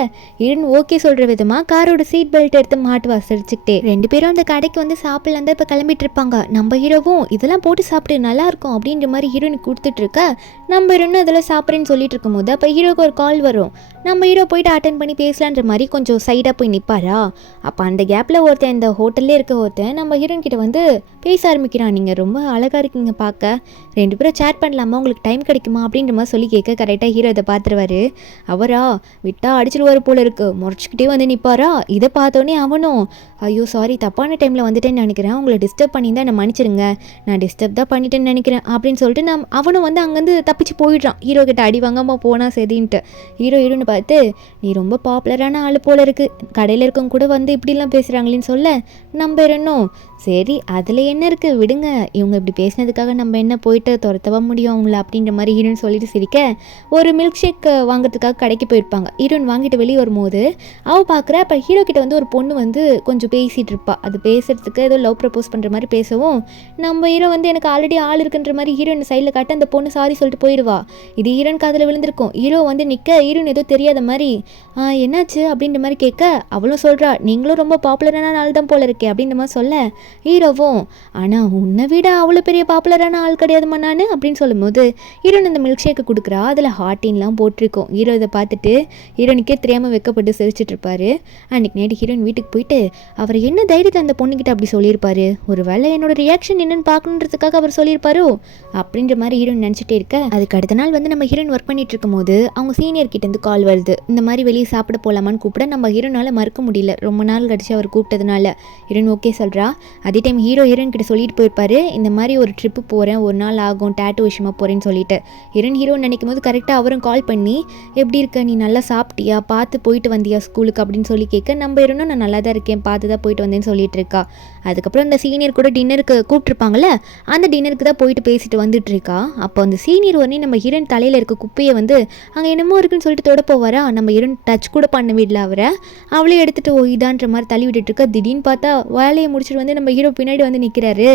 ஹீரோயின் ஓகே சொல்கிற விதமாக காரோட சீட் பெல்ட் எடுத்து மாட்டுவா சிரிச்சுக்கிட்டே. 2 பேரும் அந்த கடைக்கு வந்து சாப்பிடலாம் தான் இப்போ கிளம்பிட்டு இருப்பாங்க. நம்ம ஹீரோ இதெல்லாம் போட்டு சாப்பிட்டு நல்லா இருக்கும் அப்படின்ற மாதிரி ஹீரோனுக்கு கொடுத்துட்டு இருக்க நம்ம ஹீரோன்னு அதெல்லாம் சாப்பிட்றேன்னு சொல்லிட்டு இருக்கும்போது அப்போ ஹீரோக்கு ஒரு கால் வரும். நம்ம ஹீரோ போயிட்டு அட்டென்ட் பண்ணி பேசலான்ற மாதிரி கொஞ்சம் சைடாக போய் நிற்பாரா. அப்போ அந்த கேப்பில் ஒருத்தன் இந்த ஹோட்டல்லே இருக்க ஒருத்தன் நம்ம ஹீரோயின் கிட்ட வந்து பேச ஆரம்பிக்கிறான், நீங்கள் ரொம்ப அழகாக இருக்கீங்க பார்க்க, 2 பேரும் சேட் பண்ணலாமா, உங்களுக்கு டைம் கிடைக்குமா அப்படின்ற மாதிரி சொல்லி கேட்க கரெக்டாக ஹீரோ இதை பார்த்துருவாரு. அவரா விட்டா அடிச்சிடுவார் போல இருக்கு, முறைச்சிக்கிட்டே வந்து நிற்பாரா. இதை பார்த்தோன்னே அவனும் ஐயோ சாரி தப்பான டைமில் வந்துட்டேன்னு நினைக்கிறேன், உங்களை டிஸ்டர்ப் பண்ணியிருந்தா என்னை மன்னிச்சிருங்க, நான் டிஸ்டர்ப் தான் பண்ணிட்டேன்னு நினைக்கிறேன் அப்படின்னு சொல்லிட்டு அவனும் வந்து அங்கேருந்து தப்பிச்சு போயிடுறான். ஹீரோ கிட்ட அடி வாங்காமல் போனால் சரின்ட்டு. ஹீரோன்னு பார்த்து நீ ரொம்ப பாப்புலரான ஆள் போல இருக்குது, கடையில் இருக்கவங்க கூட வந்து இப்படிலாம் பேசுகிறாங்களேன்னு சொல்ல நம்ம இன்னும் சரி அதில் என்ன இருக்குது விடுங்க, இவங்க இப்படி பேசினதுக்காக நம்ம என்ன போயிட்டு துரத்தவா முடியும் அவங்கள அப்படின்ற மாதிரி ஹீரோன்னு சொல்லிட்டு சிரிக்க ஒரு மில்க் ஷேக் வாங்குறதுக்காக கடைக்கு போயிருப்பாங்க. ஹீரோயின் வாங்கிட்டு வெளியே வரும்போது அவள் பார்க்குற அப்போ ஹீரோ கிட்ட வந்து ஒரு பொண்ணு வந்து கொஞ்சம் பேசிகிட்டு இருப்பா. அது பேசுறதுக்கு ஏதோ லவ் ப்ரப்போஸ் பண்ணுற மாதிரி பேசவும் நம்ம ஹீரோ வந்து எனக்கு ஆல்ரெடி ஆள் இருக்குன்ற மாதிரி ஹீரோயின் சைடில் காட்ட அந்த பொண்ணு சாரி சொல்லிட்டு போயிடுவா. இது ஹீரோயின் காதில் விழுந்திருக்கும். ஹீரோ வந்து நிற்க ஹீரோயின் ஏதோ தெரியாமல் புரியாத மாதிரி என்னாச்சு அப்படின்ற மாதிரி கேட்க அவளும் சொல்கிறா, நீங்களும் ரொம்ப பாப்புலரான ஆள் தான் போல இருக்கே அப்படின்ற மாதிரி சொல்ல ஹீரோவும், ஆனால் உன்னை விட அவ்வளோ பெரிய பாப்புலரான ஆள் கிடையாதுமா நான் அப்படின்னு சொல்லும்போது ஹீரோன் இந்த மில்க் ஷேக்கை கொடுக்குறா. அதில் ஹார்டின்லாம் போட்டிருக்கோம். ஹீரோ இதை பார்த்துட்டு ஹீரோனுக்கே தெரியாமல் வெக்கப்பட்டு சிரிச்சிட்டு இருப்பாரு. அன்றைக்கி நைட்டு ஹீரோயின் வீட்டுக்கு போயிட்டு அவர் என்ன தைரியத்தை அந்த பொண்ணுக்கிட்ட அப்படி சொல்லியிருப்பாரு, ஒரு வேளை என்னோட ரியாக்ஷன் என்னன்னு பார்க்கணுன்றதுக்காக அவர் சொல்லியிருப்பாரோ அப்படின்ற மாதிரி ஹீரோயின் நினச்சிட்டே இருக்க, அதுக்கு அடுத்த நாள் வந்து நம்ம ஹீரோயின் ஒர்க் பண்ணிட்டு இருக்கும் போது அவங்க சீனியர் கிட்டேருந்து கால் வருது. இந்த மாதிரி வெளியே சாப்பிட போகலாமான்னு கூப்பிட நம்ம ஹீரோனால மறுக்க முடியல. ரொம்ப நாள் கழிச்சு அவர் கூப்பிட்டதுனால ஹீரோயின் ஓகே சொல்கிறா. அதே டைம் ஹீரோயின் கிட்ட சொல்லிட்டு போயிருப்பாரு, இந்த மாதிரி ஒரு ட்ரிப்பு போகிறேன், ஒரு நாள் ஆகும், டேட்டூ விஷயமா போகிறேன்னு சொல்லிட்டு. ஹீரோ நினைக்கும் போது கரெக்டாக அவரும் கால் பண்ணி எப்படி இருக்க, நீ நல்லா சாப்பிட்டியா, பார்த்து போயிட்டு வந்தியா ஸ்கூலுக்கு அப்படின்னு சொல்லி கேட்க, நம்ம ஹீரோனும் நான் நல்லா தான் இருக்கேன், பார்த்து தான் போயிட்டு வந்தேன்னு சொல்லிட்டு இருக்கா. அதுக்கப்புறம் அந்த சீனியர் கூட டின்னருக்கு கூப்பிட்டுருப்பாங்கள்ல, அந்த டின்னருக்கு தான் போயிட்டு பேசிட்டு வந்துட்டு இருக்கா. அப்போ அந்த சீனியர் உடனே நம்ம ஹீரோயின் தலையில் இருக்க குப்பையை வந்து அங்கே என்னமோ இருக்குன்னு சொல்லிட்டு தொட போவாரா, நம்ம ஹீரோயின் டச் கூட பண்ண விடல அவரை. அவளே எடுத்துகிட்டு இதான்ற மாதிரி தள்ளி விட்டுட்டு இருக்கா. திடீர்னு பார்த்தா வேலையை முடிச்சுட்டு வந்து நம்ம ஹீரோ பின்னாடி வந்து நிற்கிறாரு.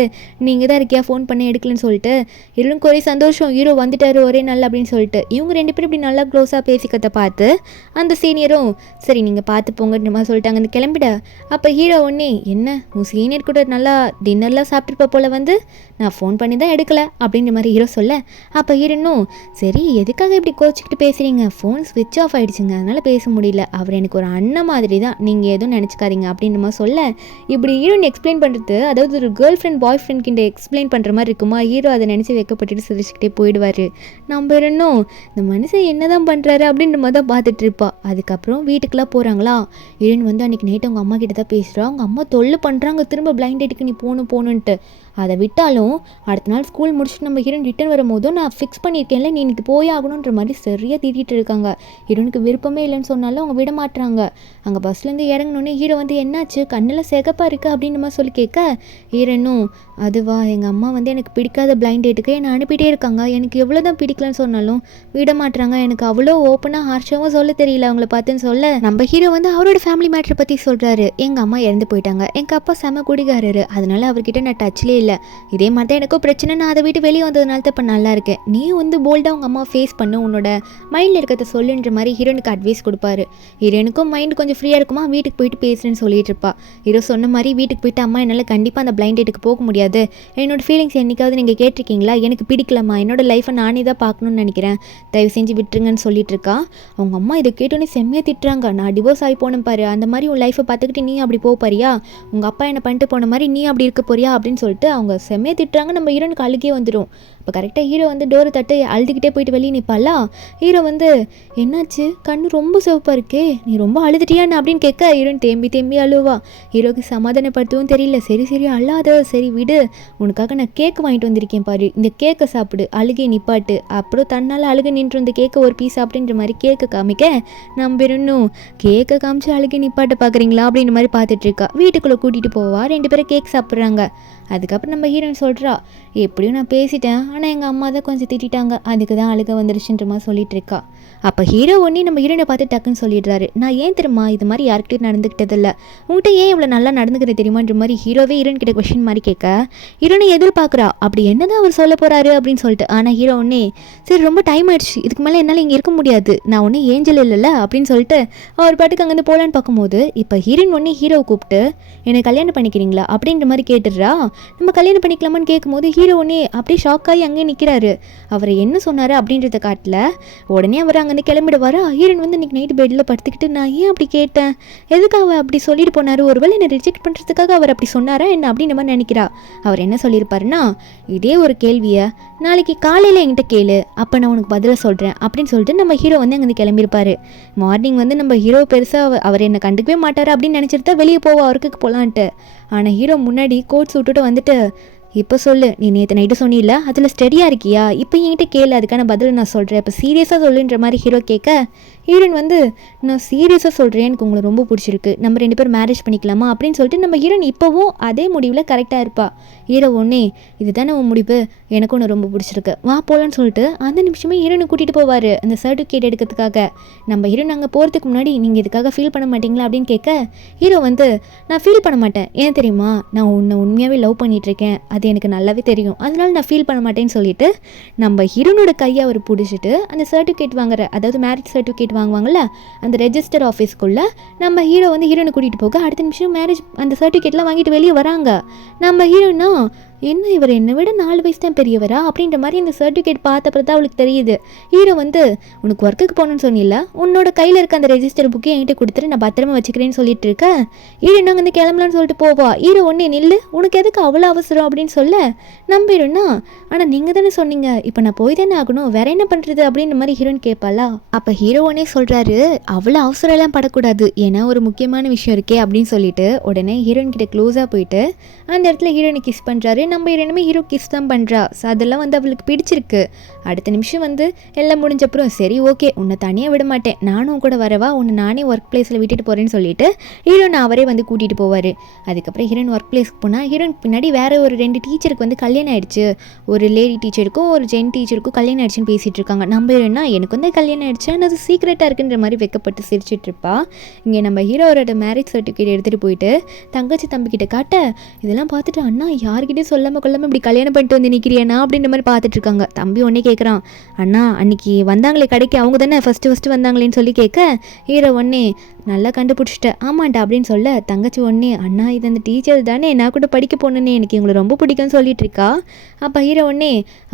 நீங்கள் தான் இருக்கியா, ஃபோன் பண்ண எடுக்கலன்னு சொல்லிட்டு. ஹீரோனுக்கு ஒரே சந்தோஷம், ஹீரோ வந்துட்டாரு ஒரே நாள் அப்படின்னு சொல்லிட்டு. இவங்க ரெண்டு பேரும் இப்படி நல்லா க்ளோஸாக பேசிக்கிறத பார்த்து அந்த சீனியரும் சரி நீங்கள் பார்த்து போங்கன்ற மாதிரி சொல்லிட்டாங்க, அந்த கிளம்பிட. அப்போ ஹீரோ ஒன்னே, என்ன உன் சீனியர் கூட நல்லா டின்னர்லாம் சாப்பிட்டுருப்ப போல், வந்து நான் ஃபோன் பண்ணி தான் எடுக்கலை அப்படின்ற மாதிரி ஹீரோ சொல்ல, அப்போ ஹீரோனும் சரி எதுக்காக இப்படி கோச்சிக்கிட்டு பேசுகிறீங்க, ஃபோன் ஸ்விட்ச் ஆஃப் ஆகிடுச்சுங்க, அதனால் பேச முடியல, அவர் எனக்கு ஒரு அண்ணன் மாதிரி தான், நீங்கள் எதுவும் நினச்சிக்காதீங்க அப்படின்ற மாதிரி சொல்ல, இப்படி ஹீரோன் எக்ஸ்பிளைன் பண்ணுறது, அதாவது ஒரு கேர்ள் ஃப்ரெண்ட் பாய் ஃப்ரெண்ட் கிட்ட எக்ஸ்பிளைன் பண்ணுற மாதிரி இருக்குமா, ஹீரோ அதை நினச்சி வைக்கப்பட்டுட்டு சிரிச்சுக்கிட்டே போயிடுவார். நம்ம இன்னும் இந்த மனுஷன் என்ன தான் பண்ணுறாரு அப்படின்ற மாதிரி தான் பார்த்துட்டு இருப்பா. அதுக்கப்புறம் வீட்டுக்கெலாம் போகிறாங்களா, ஹீரோயின் வந்து அன்றைக்கி நைட்டு அவங்க அம்மா கிட்ட தான் பேசுகிறா. அவங்க அம்மா தொல்லை பண்ணுறாங்க, திரும்ப பிளைண்ட் டேட்டுக்கு நீ போகணுன்ட்டு. அதை விட்டாலும் அடுத்த நாள் ஸ்கூல் முடிச்சுட்டு நம்ம ஹீரோயின் ரிட்டன் வரும்போதும் நான் ஃபிக்ஸ் பண்ணியிருக்கேன்ல, நீ இன்னைக்கு போய் ஆகணுன்ற மாதிரி சரியாக திட்டிகிட்டு இருக்காங்க. ஹீரோனுக்கு விருப்பமே இல்லைன்னு சொன்னாலும் அவங்க விட மாட்டுறாங்க. அங்கே பஸ்லேருந்து இறங்கினோடனே ஹீரோ வந்து என்னாச்சு, கண்ணில் சிகப்பாக இருக்குது அப்படின்ற மாதிரி சொல்லி கேட்க, ஹீரோனும் அதுவா எங்கள் அம்மா வந்து எனக்கு பிடிக்காத பிளைண்ட் டேட்டுக்கு என்னை அனுப்பிட்டே இருக்காங்க, எனக்கு எவ்வளோ தான் பிடிக்கலன்னு சொன்னாலும் விட மாட்டுறாங்க, எனக்கு அவ்வளோ ஓப்பனாக ஹார்ஷாகவும் சொல்ல தெரியல அவங்கள பார்த்துன்னு சொல்ல, நம்ம ஹீரோ வந்து அவரோட ஃபேமிலி மேட்ரை பற்றி சொல்கிறாரு. எங்கள் அம்மா இறந்து போயிட்டாங்க, எங்கள் அப்பா செம குடிகாரரு, அதனால அவர்கிட்ட நான் டச்லேயே இல்லை, இதே மாதிரி தான் எனக்கும் பிரச்சனை, நான் அதை விட்டு வெளியே வந்ததுனால தான் இப்போ நல்லா இருக்கேன், நீ வந்து போல்டாக உங்கள் அம்மா ஃபேஸ் பண்ணு, உன்னோட மைண்டில் இருக்கிறத சொல்லுன்ற மாதிரி ஹீரோனுக்கு அட்வைஸ் கொடுப்பாரு. ஹீரோனுக்கும் மைண்ட் கொஞ்சம் ஃப்ரீயாக இருக்குமா, வீட்டுக்கு போயிட்டு பேசுகிறேன்னு சொல்லிட்டு இருப்பா. ஹீரோ சொன்ன மாதிரி வீட்டுக்கு போயிட்டு அம்மா என்னால் கண்டிப்பாக அந்த பிளைண்ட் டேட்டுக்கு போக முடியாது, என்னோட ஃபீலிங்ஸ் என்னைக்காவது நீங்கள் கேட்டிருக்கீங்களா, எனக்கு பிடிக்கலம்மா, என்னோட லைஃப்பை நானே தான் பார்க்கணுன்னு நினைக்கிறேன், தயவு செஞ்சு விட்டுருங்கன்னு சொல்லிட்டு இருக்கா. அவங்க அம்மா இதை கேட்டோன்னே செம்மையாக திட்டுறாங்க, நான் டிவோர்ஸ் ஆகி போனேன் பாரு, அந்த மாதிரி உன் லைஃப்பை பார்த்துக்கிட்டு நீ அப்படி போக பாரியா, உங்கள் அப்பா என்ன பண்ணிட்டு போன மாதிரி நீ அப்படி இருக்க போறியா அப்படின்னு சொல்லிட்டு அவங்க செம்மையாக திட்டுறாங்க. நம்ம ஹீரோனுக்கு அழுகே வந்துடும். இப்போ கரெக்டாக ஹீரோ வந்து டோரை தட்டு அழுதுகிட்டே போயிட்டு வெளியே நிற்பாளா. ஹீரோ வந்து என்னாச்சு, கண்ணு ரொம்ப சிவப்பாக இருக்கே, நீ ரொம்ப அழுதுட்டியான்னு அப்படின்னு கேட்க, ஹீரோயின் தேம்பி அழுவா. ஹீரோக்கு சமாதானப்படுத்தவும் தெரியல. சரி அழாத, சரி விடு, உனக்காக நான் கேக்கு வாங்கிட்டு வந்திருக்கேன் பாரு, இந்த கேக்கை சாப்பிடு, அழுகை நிப்பாட்டு, அப்புறம் தன்னால் அழுகை நின்று இந்த கேக்கை ஒரு பீஸ் அப்படின்ற மாதிரி கேக்கை காமிக்க, நம்ம இன்னும் கேக்கை காமிச்சு அழுகை நிப்பாட்ட பார்க்குறீங்களா அப்படின்ற மாதிரி பார்த்துட்டு இருக்கா. வீட்டுக்குள்ளே கூட்டிகிட்டு போவா, 2 பேரும் கேக் சாப்பிட்றாங்க. அதுக்கப்புறம் நம்ம ஹீரோயின் சொல்கிறா, எப்படியும் நான் பேசிட்டேன், ஆனால் எங்கள் அம்மா தான் கொஞ்சம் திட்டாங்க, அதுக்கு தான் அழுக வந்துருச்சுன்ற மாதிரி சொல்லிட்டு இருக்கா. அப்போ ஹீரோ ஒன்றே நம்ம ஹீரோனை பார்த்து டக்குன்னு சொல்லிடுறாரு, நான் ஏன் தெரியுமா இது மாதிரி யார்கிட்டையும் நடந்துக்கிட்டதில்ல, உங்கள்கிட்ட ஏன் இவ்வளோ நல்லா நடந்துக்கிறேன் தெரியுமான்ற மாதிரி ஹீரோவே ஹீரோயின் கிட்ட கொஷின் மாதிரி கேட்க, ஹீரோனை எதிர்பார்க்குறா அப்படி என்ன தான் அவர் சொல்ல போகிறாரு அப்படின்னு சொல்லிட்டு. ஆனால் ஹீரோ ஒன்றே சரி ரொம்ப டைம் ஆயிடுச்சு, இதுக்கு மேலே என்னால் இங்கே இருக்க முடியாது, நான் ஒன்றும் ஏஞ்சல் இல்லைல்ல அப்படின்னு சொல்லிட்டு அவர் பாட்டுக்கு அங்கேருந்து போகலான்னு பார்க்கும்போது இப்போ ஹீரோயின் ஒன்றே ஹீரோவை கூப்பிட்டு என்னை கல்யாணம் பண்ணிக்கிறீங்களா அப்படின்ற மாதிரி கேட்டுடுறா. நம்ம கல்யாணம் பண்ணிக்கலாமான்னு கேட்கும்போது ஹீரோ ஒன்றே அப்படியே ஷாக் ஆகி அங்கேயே நிற்கிறாரு. அவர் என்ன சொன்னார் அப்படின்றத காட்டல. உடனே அவர் அங்கேருந்து கிளம்பிடுவார். ஹீரோயின் வந்து இன்றைக்கி நைட்டு பெட்டில் படுத்துக்கிட்டு நான் ஏன் அப்படி கேட்டேன், எதுக்கு அவர் அப்படி சொல்லிட்டு போனார், ஒருவேளை என்னை ரிஜெக்ட் பண்ணுறதுக்காக அவர் அப்படி சொன்னாரா என்ன அப்படின்ற மாதிரி நினைக்கிறா. அவர் என்ன சொல்லியிருப்பாருன்னா, இதே ஒரு கேள்வியை நாளைக்கு காலையில் என்கிட்ட கேளு, அப்போ நான் உனக்கு பதிலை சொல்கிறேன் அப்படின்னு சொல்லிட்டு நம்ம ஹீரோ வந்து அங்கேருந்து கிளம்பியிருப்பார். மார்னிங் வந்து நம்ம ஹீரோ பெருசாக அவர் என்னை கண்டுக்கவே மாட்டார் அப்படின்னு நினச்சிட்டு தான் வெளியே போவா ஒர்க்குக்கு போகலான்ட்டு. ஆனால் ஹீரோ முன்னாடி கோட் விட்டுட்டு வந்துட்டு, இப்போ சொல்லு, நீ நேற்று நைட்டு சொன்னில்ல அதில் ஸ்டடியாக இருக்கியா, இப்போ என்கிட்ட கேளு, அதுக்கான பதில் நான் சொல்கிறேன், இப்போ சீரியஸாக சொல்லுன்ற மாதிரி ஹீரோ கேட்க, ஹீரோயின் வந்து நான் சீரியஸாக சொல்கிறேன், எனக்கு உங்களை ரொம்ப பிடிச்சிருக்கு, நம்ம 2 பேரும் மேரேஜ் பண்ணிக்கலாமா அப்படின்னு சொல்லிட்டு நம்ம ஹீரோயின் இப்போவும் அதே முடிவில் கரெக்டாக இருப்பா. ஹீரோ ஒன்றே இதுதானே உன் முடிவு, எனக்கு ஒன்று ரொம்ப பிடிச்சிருக்கு, வா போகலான்னு சொல்லிட்டு அந்த நிமிஷமே ஹீரோனை கூட்டிகிட்டு போவார் அந்த சர்டிஃபிகேட் எடுக்கிறதுக்காக. நம்ம ஹீரோயின் அங்கே போகிறதுக்கு முன்னாடி நீங்கள் இதுக்காக ஃபீல் பண்ண மாட்டீங்களா அப்படின்னு கேட்க, ஹீரோ வந்து நான் ஃபீல் பண்ண மாட்டேன், ஏன் தெரியுமா, நான் உன்னை உண்மையாகவே லவ் பண்ணிகிட்ருக்கேன், அது எனக்கு நல்லாவே தெரியும், அதனால நான் ஃபீல் பண்ண மாட்டேன்னு சொல்லிட்டு நம்ம ஹீரோனோட கையை அவர் பிடிச்சிட்டு அந்த சர்டிஃபிகேட் வாங்குற, அதாவது மேரேஜ் சர்டிஃபிகேட் வாங்குவாங்கள்ல அந்த ரெஜிஸ்டர் ஆஃபீஸ்க்குள்ளே நம்ம ஹீரோ வந்து ஹீரோனை கூட்டிகிட்டு போக அடுத்த நிமிஷம் மேரேஜ் அந்த சர்டிஃபிகேட்லாம் வாங்கிட்டு வெளியே வராங்க. நம்ம ஹீரோனா என்ன இவர் என்னை விட 4 வயசு தான் பெரியவரா அப்படின்ற மாதிரி இந்த சர்டிஃபிகேட் பார்த்தப்பறம் தான் அவளுக்கு தெரியுது. ஹீரோ வந்து உனக்கு ஒர்க்குக்கு போகணுன்னு சொன்னில்ல, உன்னோட கையில் இருக்க அந்த ரெஜிஸ்டர் புக்கை என்கிட்ட கொடுத்துட்டு நான் பத்திரமா வச்சுக்கிறேன்னு சொல்லிட்டு இருக்கேன். ஹீரோ நாங்கள் வந்து கிளம்பலான்னு சொல்லிட்டு போவா. ஹீரோ ஒன்றே நில்லு, உனக்கு எதுக்கு அவ்வளோ அவசரம் அப்படின்னு சொல்ல நம்பிடும்னா, ஆனால் நீங்கள் தானே சொன்னீங்க, இப்போ நான் போய் தானே ஆகணும், வேற என்ன பண்ணுறது அப்படின்ற மாதிரி ஹீரோன்னு கேட்பாளா. அப்போ ஹீரோ ஒன்னே சொல்கிறாரு, அவ்வளோ அவசரம்லாம் படக்கூடாது, ஏன்னா ஒரு முக்கியமான விஷயம் இருக்கே அப்படின்னு சொல்லிட்டு உடனே ஹீரோயின் கிட்ட க்ளோஸாக போயிட்டு அந்த இடத்துல ஹீரோயினை கிஸ் பண்ணுறாரு. நம்ம இரண்டுமே ஹீரோ கிஸ் தான் பண்ணுறா. ஸோ அதெல்லாம் வந்து அவளுக்கு பிடிச்சிருக்கு. அடுத்த நிமிஷம் வந்து எல்லாம் முடிஞ்சப்புறம் சரி ஓகே உன்னை தனியாக விட மாட்டேன், நானும் கூட வரவா, உன்னை நானே ஒர்க் பிளேஸில் விட்டுட்டு போகிறேன்னு சொல்லிட்டு ஹீரோயின் அவரே வந்து கூட்டிகிட்டு போவார். அதுக்கப்புறம் ஹீரோயின் ஒர்க் பிளேஸ்க்கு போனால் ஹீரோயின் பின்னாடி வேறு ஒரு 2 டீச்சருக்கு வந்து கல்யாணம் ஆயிடுச்சு. ஒரு லேடி டீச்சருக்கும் ஒரு ஜென் டீச்சருக்கும் கல்யாணம் ஆயிடுச்சுன்னு பேசிகிட்டு இருக்காங்க. நம்ம ஹீரோயினா எனக்கு வந்து கல்யாணம் ஆயிடுச்சு, அது சீக்ரெட்டாக இருக்குன்ற மாதிரி வெக்கப்பட்டு சிரிச்சிட்டு இருப்பா. இங்கே நம்ம ஹீரோவோட மேரேஜ் சர்டிஃபிகேட் எடுத்துகிட்டு போயிட்டு தங்கச்சி தம்பிக்கிட்ட காட்ட, இதெல்லாம் பார்த்துட்டு அண்ணா யார்கிட்டையும் சொல்லாமல் கொள்ளாமல் இப்படி கல்யாணம் பண்ணிட்டு வந்து நிற்கிறியாண்ணா அப்படின்ற மாதிரி பார்த்துட்டு இருக்காங்க. தம்பி ஒன்னே கேட்குறான், அண்ணா அன்னைக்கு வந்தாங்களே கடைக்கு அவங்க தானே ஃபஸ்ட்டு வந்தாங்களேன்னு சொல்லி கேட்க ஹீரோ ஒன்னே நல்லா கண்டுபிடிச்சிட்டேன் ஆமாண்டா அப்படின்னு சொல்ல தங்கச்சி ஒன்னே, அண்ணா இது அந்த டீச்சர் தானே, நான் கூட படிக்க போனேன்னே, எனக்கு இவங்களை ரொம்ப பிடிக்கும்னு சொல்லிட்டு இருக்கா. அப்போ ஹீரோ ஒன்னே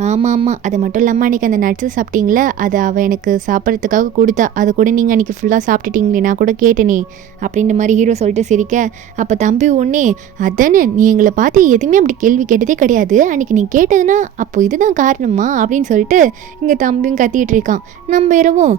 ஆமாம் அது மட்டும் இல்லாமல் அன்றைக்கி அந்த நட்ஸு சாப்பிட்டீங்களே, அதை அவள் எனக்கு சாப்பிட்றதுக்காக கொடுத்தா, அதை கூட நீங்கள் அன்றைக்கி ஃபுல்லாக சாப்பிட்டுட்டீங்களே, நான் கூட கேட்டேனே அப்படின்ற மாதிரி ஹீரோ சொல்லிட்டு சிரிக்க. அப்போ தம்பி ஒன்னே அதானே நீ எங்களை பார்த்து எதுவுமே அப்படி கேள்வி கேட்டதே கிடையாது, அன்றைக்கி நீ கேட்டதுன்னா அப்போ இதுதான் காரணமா அப்படின்னு சொல்லிட்டு இங்கே தம்பியும் கத்திட்டு இருக்கான். நம்ம இரவும்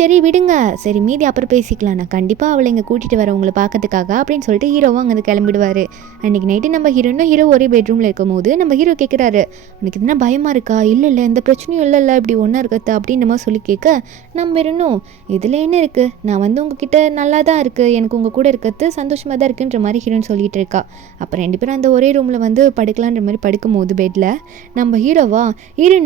சரி விடுங்க, சரி மீதி அப்புறம் பேசிக்கலாம், நான் கண்டிப்பாக அவளை இங்கே கூட்டிகிட்டு வரேன் உங்களை பார்க்கறதுக்காக அப்படின்னு சொல்லிட்டு ஹீரோவும் அங்கே கிளம்பிடுவார். அன்றைக்கி நைட்டு நம்ம ஹீரோ ஒரே பெட்ரூமில் இருக்கும் போது நம்ம ஹீரோ கேட்குறாரு, உனக்கு எதுனா பயமாக இருக்கா, இல்லை எந்த பிரச்சனையும் இல்லை இப்படி ஒன்றா இருக்கா அப்படின்ற மாதிரி சொல்லி கேட்க நம்ம இருந்தும் இதில் என்ன இருக்குது, நான் வந்து உங்ககிட்ட நல்லா தான் இருக்குது, எனக்கு உங்கள் கூட இருக்கிறது சந்தோஷமாக தான் இருக்குன்ற மாதிரி ஹீரோன்னு சொல்லிட்டு இருக்கா. அப்புறம் 2 பேரும் அந்த ஒரே ரூமில் வந்து படுக்கலான்ற மாதிரி படுக்கும் போது பெட்டில் நம்ம ஹீரோ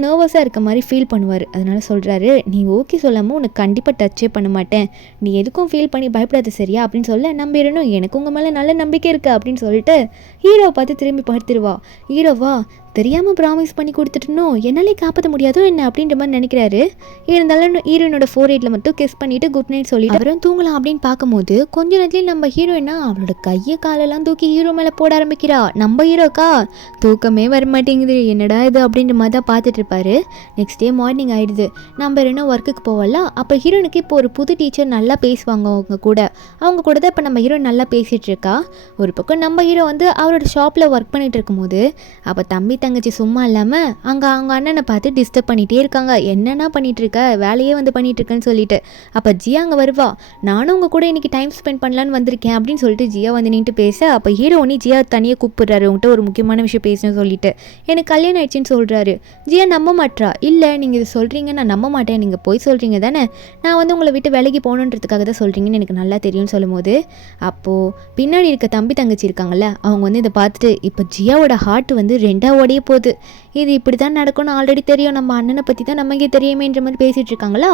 நர்வஸாக இருக்க மாதிரி ஃபீல் பண்ணுவார். அதனால சொல்கிறாரு, நீ ஓகே சொல்லாமல் உனக்கு கண்டிப்பாக டச்சே பண்ண மாட்டேன், நீ எதுக்கும் ஃபீல் பண்ணி பயப்படாது சரியா அப்படின்னு சொல்ல நம்ம எனக்கு உங்கள் மேலே நல்ல நம்பிக்கை இருக்குது அப்படின்னு சொல்லிட்டு ஹீரோவை பார்த்து திரும்பி படுத்துருவா. ஹீரோவா தெரியாமல் ப்ராமிஸ் பண்ணி கொடுத்துட்டணும், என்னாலே காப்பாற்ற முடியாதோ என்ன அப்படின்ற மாதிரி நினைக்கிறாரு. இருந்தாலும் ஹீரோயினோட 4 மட்டும் கிஸ் பண்ணிவிட்டு குட் நைட் சொல்லிட்டு அவரும் தூங்கலாம் அப்படின்னு பார்க்கும்போது கொஞ்ச நேரத்துலேயும் நம்ம ஹீரோயினா அவளோட கையை காலெல்லாம் தூக்கி ஹீரோ மேலே போட ஆரம்பிக்கிறா. நம்ம ஹீரோக்கா தூக்கமே வர மாட்டேங்குது, என்னடா இது அப்படின்ற மாதிரி தான் பார்த்துட்டு இருப்பாரு. நெக்ஸ்ட் டே மார்னிங் ஆகிடுது. நம்ம ரெண்டும் ஒர்க்குக்கு போகல. அப்போ ஹீரோனுக்கு இப்போ ஒரு புது டீச்சர் நல்லா பேசுவாங்க, அவங்க கூட தான் இப்போ நம்ம ஹீரோ நல்லா பேசிகிட்டு இருக்கா. ஒரு பக்கம் நம்ம ஹீரோ வந்து அவரோட ஷாப்பில் ஒர்க் பண்ணிட்டு இருக்கும்போது அப்போ தம்பி தங்கச்சி சும்மா இல்லாமல் அங்கே அவங்க அண்ணனை பார்த்து டிஸ்டர்ப் பண்ணிகிட்டே இருக்காங்க. என்னென்னா பண்ணிகிட்டு இருக்க, வேலையே வந்து பண்ணிகிட்டு இருக்கேன்னு சொல்லிட்டு. அப்போ ஜியா அங்கே வருவா, நானும் உங்கள் கூட இன்றைக்கி டைம் ஸ்பெண்ட் பண்ணலான்னு வந்திருக்கேன் அப்படின்னு சொல்லிட்டு ஜியா வந்து நின்று பேச அப்போ ஹீரோ ஒன்று ஜியா தனியாக கூப்பிடுறாரு, உங்கள்கிட்ட ஒரு முக்கியமான விஷயம் பேசணும்னு சொல்லிட்டு. எனக்கு கல்யாணம் ஆயிடுச்சுன்னு சொல்கிறாரு. ஜியா நம்ப மாட்டா. இல்லை நீங்கள் இது சொல்கிறீங்க, நான் நம்ப மாட்டேன், நீங்கள் போய் சொல்கிறீங்க தானே, நான் வந்து உங்களை விட்டு வேலைக்கு போகணுன்றதுக்காக தான் சொல்கிறீங்கன்னு எனக்கு நல்லா தெரியும்னு சொல்லும்போது அப்போது பின்னாடி இருக்க தம்பி தங்கச்சி இருக்காங்கல்ல, அவங்க வந்து இதை பார்த்துட்டு இப்போ ஜியாவோட ஹார்ட் வந்து 2 போகுது, இது இப்படி தான் நடக்கும்னு ஆல்ரெடி தெரியும், நம்ம அண்ணனை பற்றி தான் நமக்கே தெரியுமேன்ற மாதிரி பேசிகிட்டு இருக்காங்களா.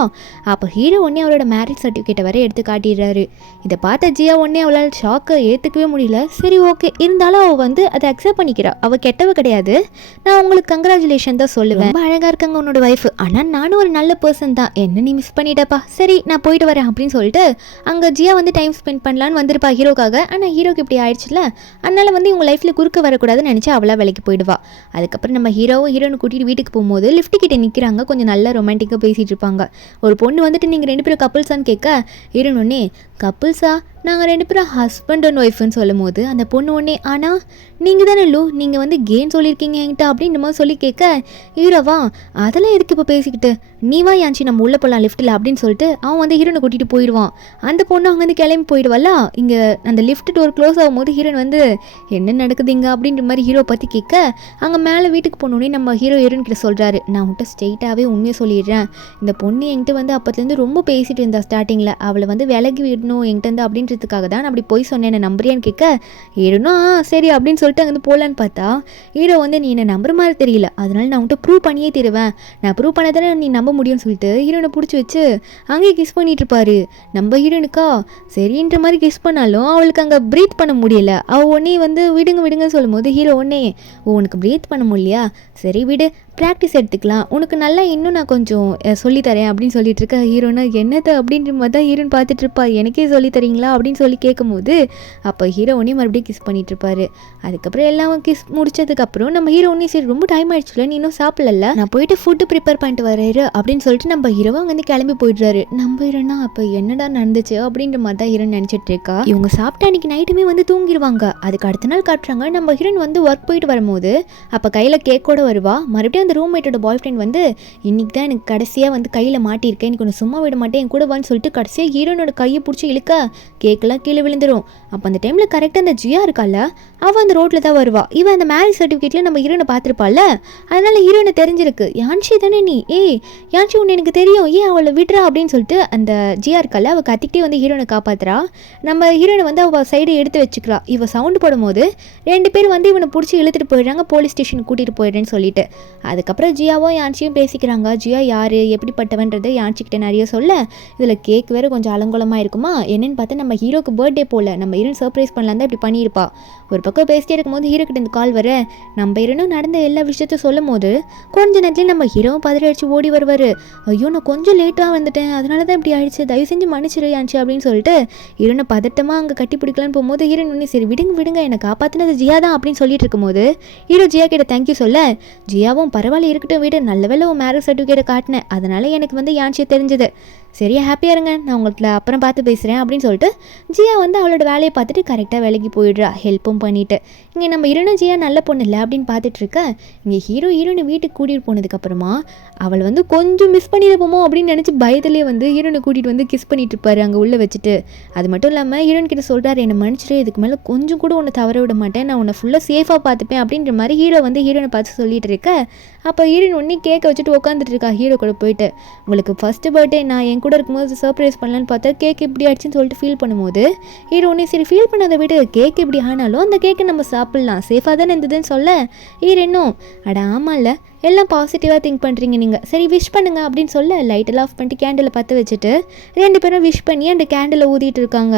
அப்போ ஹீரோ ஒன்னே அவரோட மேரேஜ் சர்டிஃபிகேட்டை வர எடுத்து காட்டிடுறாரு. இதை பார்த்த ஜியா ஒன்னே அவளால் ஷாக்கை ஏற்றுக்கவே முடியல. சரி ஓகே, இருந்தாலும் அவள் வந்து அதை அக்செப்ட் பண்ணிக்கிறா, அவள் கெட்டவ கிடையாது, நான் உங்களுக்கு கங்க்ராச்சுலேஷன் தான் சொல்லுவேன், ரொம்ப அழகாக இருக்காங்க உன்னோட ஒய்ஃப், ஆனால் நானும் ஒரு நல்ல பர்சன் தான், என்ன நீ மிஸ் பண்ணிட்டப்பா, சரி நான் போயிட்டு வரேன் அப்படின்னு சொல்லிட்டு அங்கே ஜியா வந்து டைம் ஸ்பெண்ட் பண்ணலான்னு வந்திருப்பா ஹீரோக்காக. ஆனால் ஹீரோக்கு இப்படி ஆயிடுச்சுல, அதனால் வந்து இவங்க லைஃப்பில் குறுக்க வரக்கூடாதுன்னு நினச்சி அவளாக வேலைக்கு போயிடுவா. அதுக்கப்புறம் நம்ம ஹீரோனை கூட்டிகிட்டு வீட்டுக்கு போகும்போது லிஃப்ட் கிட்டே நிற்கிறாங்க, கொஞ்சம் நல்லா ரொமான்டிக்காக பேசிகிட்டு இருப்பாங்க. ஒரு பொண்ணு வந்துட்டு நீங்கள் 2 பேரும் கப்புள்ஸான்னு கேட்க ஹீரோன் ஒன்னே கப்புள்ஸா, நாங்கள் 2 பேரும் ஹஸ்பண்ட் அண்ட் ஒய்ஃப்னு சொல்லும் போது அந்த பொண்ணு ஒன்னே ஆனால் நீங்கள் தானே நீங்கள் வந்து கேன்னு சொல்லியிருக்கீங்க என்கிட்ட அப்படின்ற மாதிரி சொல்லி கேட்க ஹீரோவா அதெல்லாம் எதுக்கு இப்போ பேசிக்கிட்டு, நீ வா யான்ச்சி நம்ம உள்ளே போகலாம் லிஃப்ட்டில் அப்படின்னு சொல்லிட்டு அவன் வந்து ஹீரோனை கூட்டிகிட்டு போயிடுவான். அந்த பொண்ணு அங்கே வந்து கிளம்பி போயிடுவாளா. இங்கே அந்த லிஃப்ட் டோர் க்ளோஸ் ஆகும்போது ஹீரோன் வந்து என்ன நடக்குதுங்க அப்படின்ற மாதிரி ஹீரோ பற்றி கேட்க அங்கே மேலே வீட்டுக்கு போனோடனே நம்ம ஹீரோயின் கிட்ட சொல்கிறாரு, நான் உன்கிட்ட ஸ்ட்ரெயிட்டாகவே உண்மையை சொல்லிடுறேன், இந்த பொண்ணு என்கிட்ட வந்து அப்போத்துலேருந்து ரொம்ப பேசிகிட்டு இருந்தா, ஸ்டார்டிங்கில் அவளை வந்து விலகி விடணும் என்கிட்ட இருந்து அப்படின்றதுக்காக தான் நான் அப்படி போய் சொன்னேன், என்ன நம்புறியான்னு கேட்க ஹீரோனா சரி அப்படின்னு சொல்லிட்டு அங்கேருந்து போகலான்னு பார்த்தா ஹீரோ வந்து நீ என்னை நம்புற மாதிரி தெரியல, அதனால நான் உன்கிட்ட ப்ரூவ் பண்ணியே தருவேன், நான் ப்ரூவ் பண்ண தானே நீ நம்ப முடியும்னு சொல்லிட்டு ஹீரோனை பிடிச்சி வச்சு அங்கேயே கிஸ் பண்ணிட்டு இருப்பாரு. நம்ம ஹீரோனுக்கா சரின்ற மாதிரி கிஸ் பண்ணாலும் அவளுக்கு அங்கே ப்ரீத் பண்ண முடியல. அவள் உடனே வந்து விடுங்கன்னு சொல்லும் போது ஹீரோ உடனே உனக்கு ப்ரீத் பண்ண முடியலையா, சரி விடு, ப்ராக்டிஸ் எடுத்துக்கலாம், உனக்கு நல்லா இன்னும் நான் கொஞ்சம் சொல்லித்தரேன் அப்படின்னு சொல்லிட்டு இருக்க ஹீரோனா. என்னது அப்படின்ற மாதிரி தான் ஹீரோன்னு பார்த்துட்டு இருப்பா. எனக்கே சொல்லி தரீங்களா அப்படின்னு சொல்லி கேட்கும்போது அப்போ ஹீரோ உடனே மறுபடியும் கிஸ் பண்ணிட்டு இருப்பாரு. அதுக்கப்புறம் எல்லாம் கிஸ் முடிச்சதுக்கப்புறம் நம்ம ஹீரோ உடனே சரி ரொம்ப டைம் ஆயிடுச்சுல, நீ இன்னும் சாப்பிடல, நான் போயிட்டு ஃபுட்டு ப்ரிப்பேர் பண்ணிட்டு வரேரு அப்படின்னு சொல்லிட்டு நம்ம ஹீரோவை அங்கேருந்து கிளம்பி போயிடுறாரு. நம்ம ஹீரோனா அப்போ என்னடா நடந்துச்சு அப்படின்ற மாதிரி தான் ஹீரோன்னு நினச்சிட்டு இருக்கா. இவங்க சாப்பிட்டு அன்னைக்கு நைட்டுமே வந்து தூங்கிடுவாங்க. அதுக்கு அடுத்த நாள் காட்டுறாங்க நம்ம ஹீரோன் வந்து ஒர்க் போயிட்டு வரும்போது அப்போ கையில் கேக்கோட வருவா. மறுபடியும் அந்த ரூம்மேட்டோட பாய் ஃப்ரெண்ட் வந்து இன்னைக்கு தான் எனக்கு கடைசியாக வந்து கையில் மாட்டியிருக்கேன், எனக்கு ஒன்று சும்மா விட மாட்டேன், என் கூட வான்னு சொல்லிட்டு கடைசியாக ஹீரோனோட கையை பிடிச்சி இழுக்க கேக்கெல்லாம் கீழே விழுந்துடும். அப்போ அந்த டைமில் கரெக்டாக அந்த ஜியா இருக்கால, அவள் அந்த ரோட்டில் தான் வருவா. இவன் அந்த மேரேஜ் சர்டிஃபிகேட்டில் நம்ம ஹீரோனை பார்த்துருப்பாள். அதனால ஹீரோனை தெரிஞ்சிருக்கு. யான்ஷி தானே நீ, யான்ஷி உன்னை எனக்கு தெரியும், அவளை விடுறா அப்படின்னு சொல்லிட்டு அந்த ஜியா இருக்கால, அவள் கத்திக்கிட்டே வந்து ஹீரோனை காப்பாற்றுறா. நம்ம ஹீரோனை வந்து அவள் சைடு எடுத்து வச்சுக்கிறா. இவள் சவுண்டு போடும்போது 2 பேர் வந்து இவனை பிடிச்சி இழுத்துட்டு போயிடுறாங்க, போலீஸ் ஸ்டேஷனுக்கு கூட்டிகிட்டு போயிடுறேன்னு சொல்லிட்டு. அதுக்கப்புறம் ஜியாவும் யான்ஷியும் பேசிக்கிறாங்க. ஜியா யார் எப்படிப்பட்டவன்றது யான்ஷிக்கிட்ட நிறைய சொல்ல, இதில் கேக் வேறு கொஞ்சம் அலங்கோலமாக இருக்குமா. என்னென்னு பார்த்தா நம்ம ஹீரோக்கு பர்த்டே போல் நம்ம ஹீரோன் சர்ப்ரைஸ் பண்ணலாம் தான் இப்படி பண்ணியிருப்பா. ஒரு பக்கம் பேசிட்டே இருக்கும்போது ஹீரோ கிட்ட இந்த கால் வர, நம்ம ஹீரோனும் நடந்த எல்லா விஷயத்தையும் சொல்லும் போது கொஞ்ச நேரத்துலேயும் நம்ம ஹீரோவும் பதறி அடிச்சு ஓடி வருவார். ஐயோ நான் கொஞ்சம் லேட்டாக வந்துட்டேன், அதனால தான் இப்படி ஆயிடுச்சு, தயவு செஞ்சு மன்னிச்சிரு யான்ஷி அப்படின்னு சொல்லிட்டு ஹீரோனை பதட்டமாக அங்கே கட்டி பிடிக்கலான்னு போகும்போது ஹீரோன் ஒன்று சரி விடுங்க என்னை காப்பாற்றினது ஜியா தான் அப்படின்னு சொல்லிட்டு இருக்கும்போது ஹீரோ ஜியா கிட்ட தேங்க்யூ சொல்ல, ஜியாவும் பரவாயில்ல இருக்கட்டும் வீடு, நல்ல வேலை உன் மேரேஜ் சர்டிஃபிகேட்டை காட்டினேன், அதனால எனக்கு வந்து யான்ஷியை தெரிஞ்சது, சரியா ஹாப்பியாக இருங்க, நான் உங்களுக்கு அப்புறம் பார்த்து பேசுகிறேன் அப்படின்னு சொல்லிட்டு ஜியா வந்து அவளோட வேலையை பார்த்துட்டு கரெக்டாக வேலைக்கு போயிடுறா, ஹெல்ப்பும் பண்ணிவிட்டு. இங்கே நம்ம ஹீரோனும் ஜியா நல்ல பொண்ணு இல்லை அப்படின்னு பார்த்துட்டு இருக்க, இங்கே ஹீரோனை வீட்டுக்கு கூட்டிகிட்டு போனதுக்கப்புறமா அவள் வந்து கொஞ்சம் மிஸ் பண்ணியிருப்போமோ அப்படின்னு நினச்சி பயத்துலேயே வந்து ஹீரோனை கூட்டிகிட்டு வந்து கிஸ் பண்ணிட்டு இருப்பாரு அங்கே உள்ளே வச்சுட்டு. அது மட்டும் இல்லாமல் ஹீரோன் கிட்ட சொல்கிறாரு, என்னை மன்னிச்சிட்டு, இதுக்கு மேலே கொஞ்சம் கூட உன்னை தவற விட மாட்டேன், நான் உன்னை ஃபுல்லாக சேஃபாக பார்த்துப்பேன் அப்படின்ற மாதிரி ஹீரோ வந்து ஹீரோனை பார்த்து சொல்லிட்டு இருக்க. அப்போ ஹீரோன் ஒன்றே கேட்க வச்சுட்டு உட்காந்துட்டு இருக்கா ஹீரோ கூட போயிட்டு. உங்களுக்கு ஃபஸ்ட்டு பர்த்டே நான் என் கூட இருக்கும்போது சர்ப்ரைஸ் பண்ணலான்னு பார்த்தா கேக் இப்படி ஆயிடுச்சுன்னு சொல்லிட்டு ஃபீல் பண்ணும்போது ஹீரோ ஒன்றே சரி ஃபீல் பண்ணாத விட கேக் இப்படி ஆனாலும் அந்த கேக்கை நம்ம சாப்பிட்லாம், சேஃபாக தானே இருந்ததுன்னு சொல்ல ஹீரோ இன்னும் அட ஆமாம் இல்லை எல்லாம் பாசிட்டிவாக திங்க் பண்ணுறீங்க நீங்கள், சரி விஷ் பண்ணுங்க அப்படின்னு சொல்ல லைட்டெல்லாம் ஆஃப் பண்ணிட்டு கேண்டிலை பற்ற வச்சுட்டு 2 பேரும் விஷ் பண்ணி அந்த கேண்டிலை ஊதிட்டு இருக்காங்க.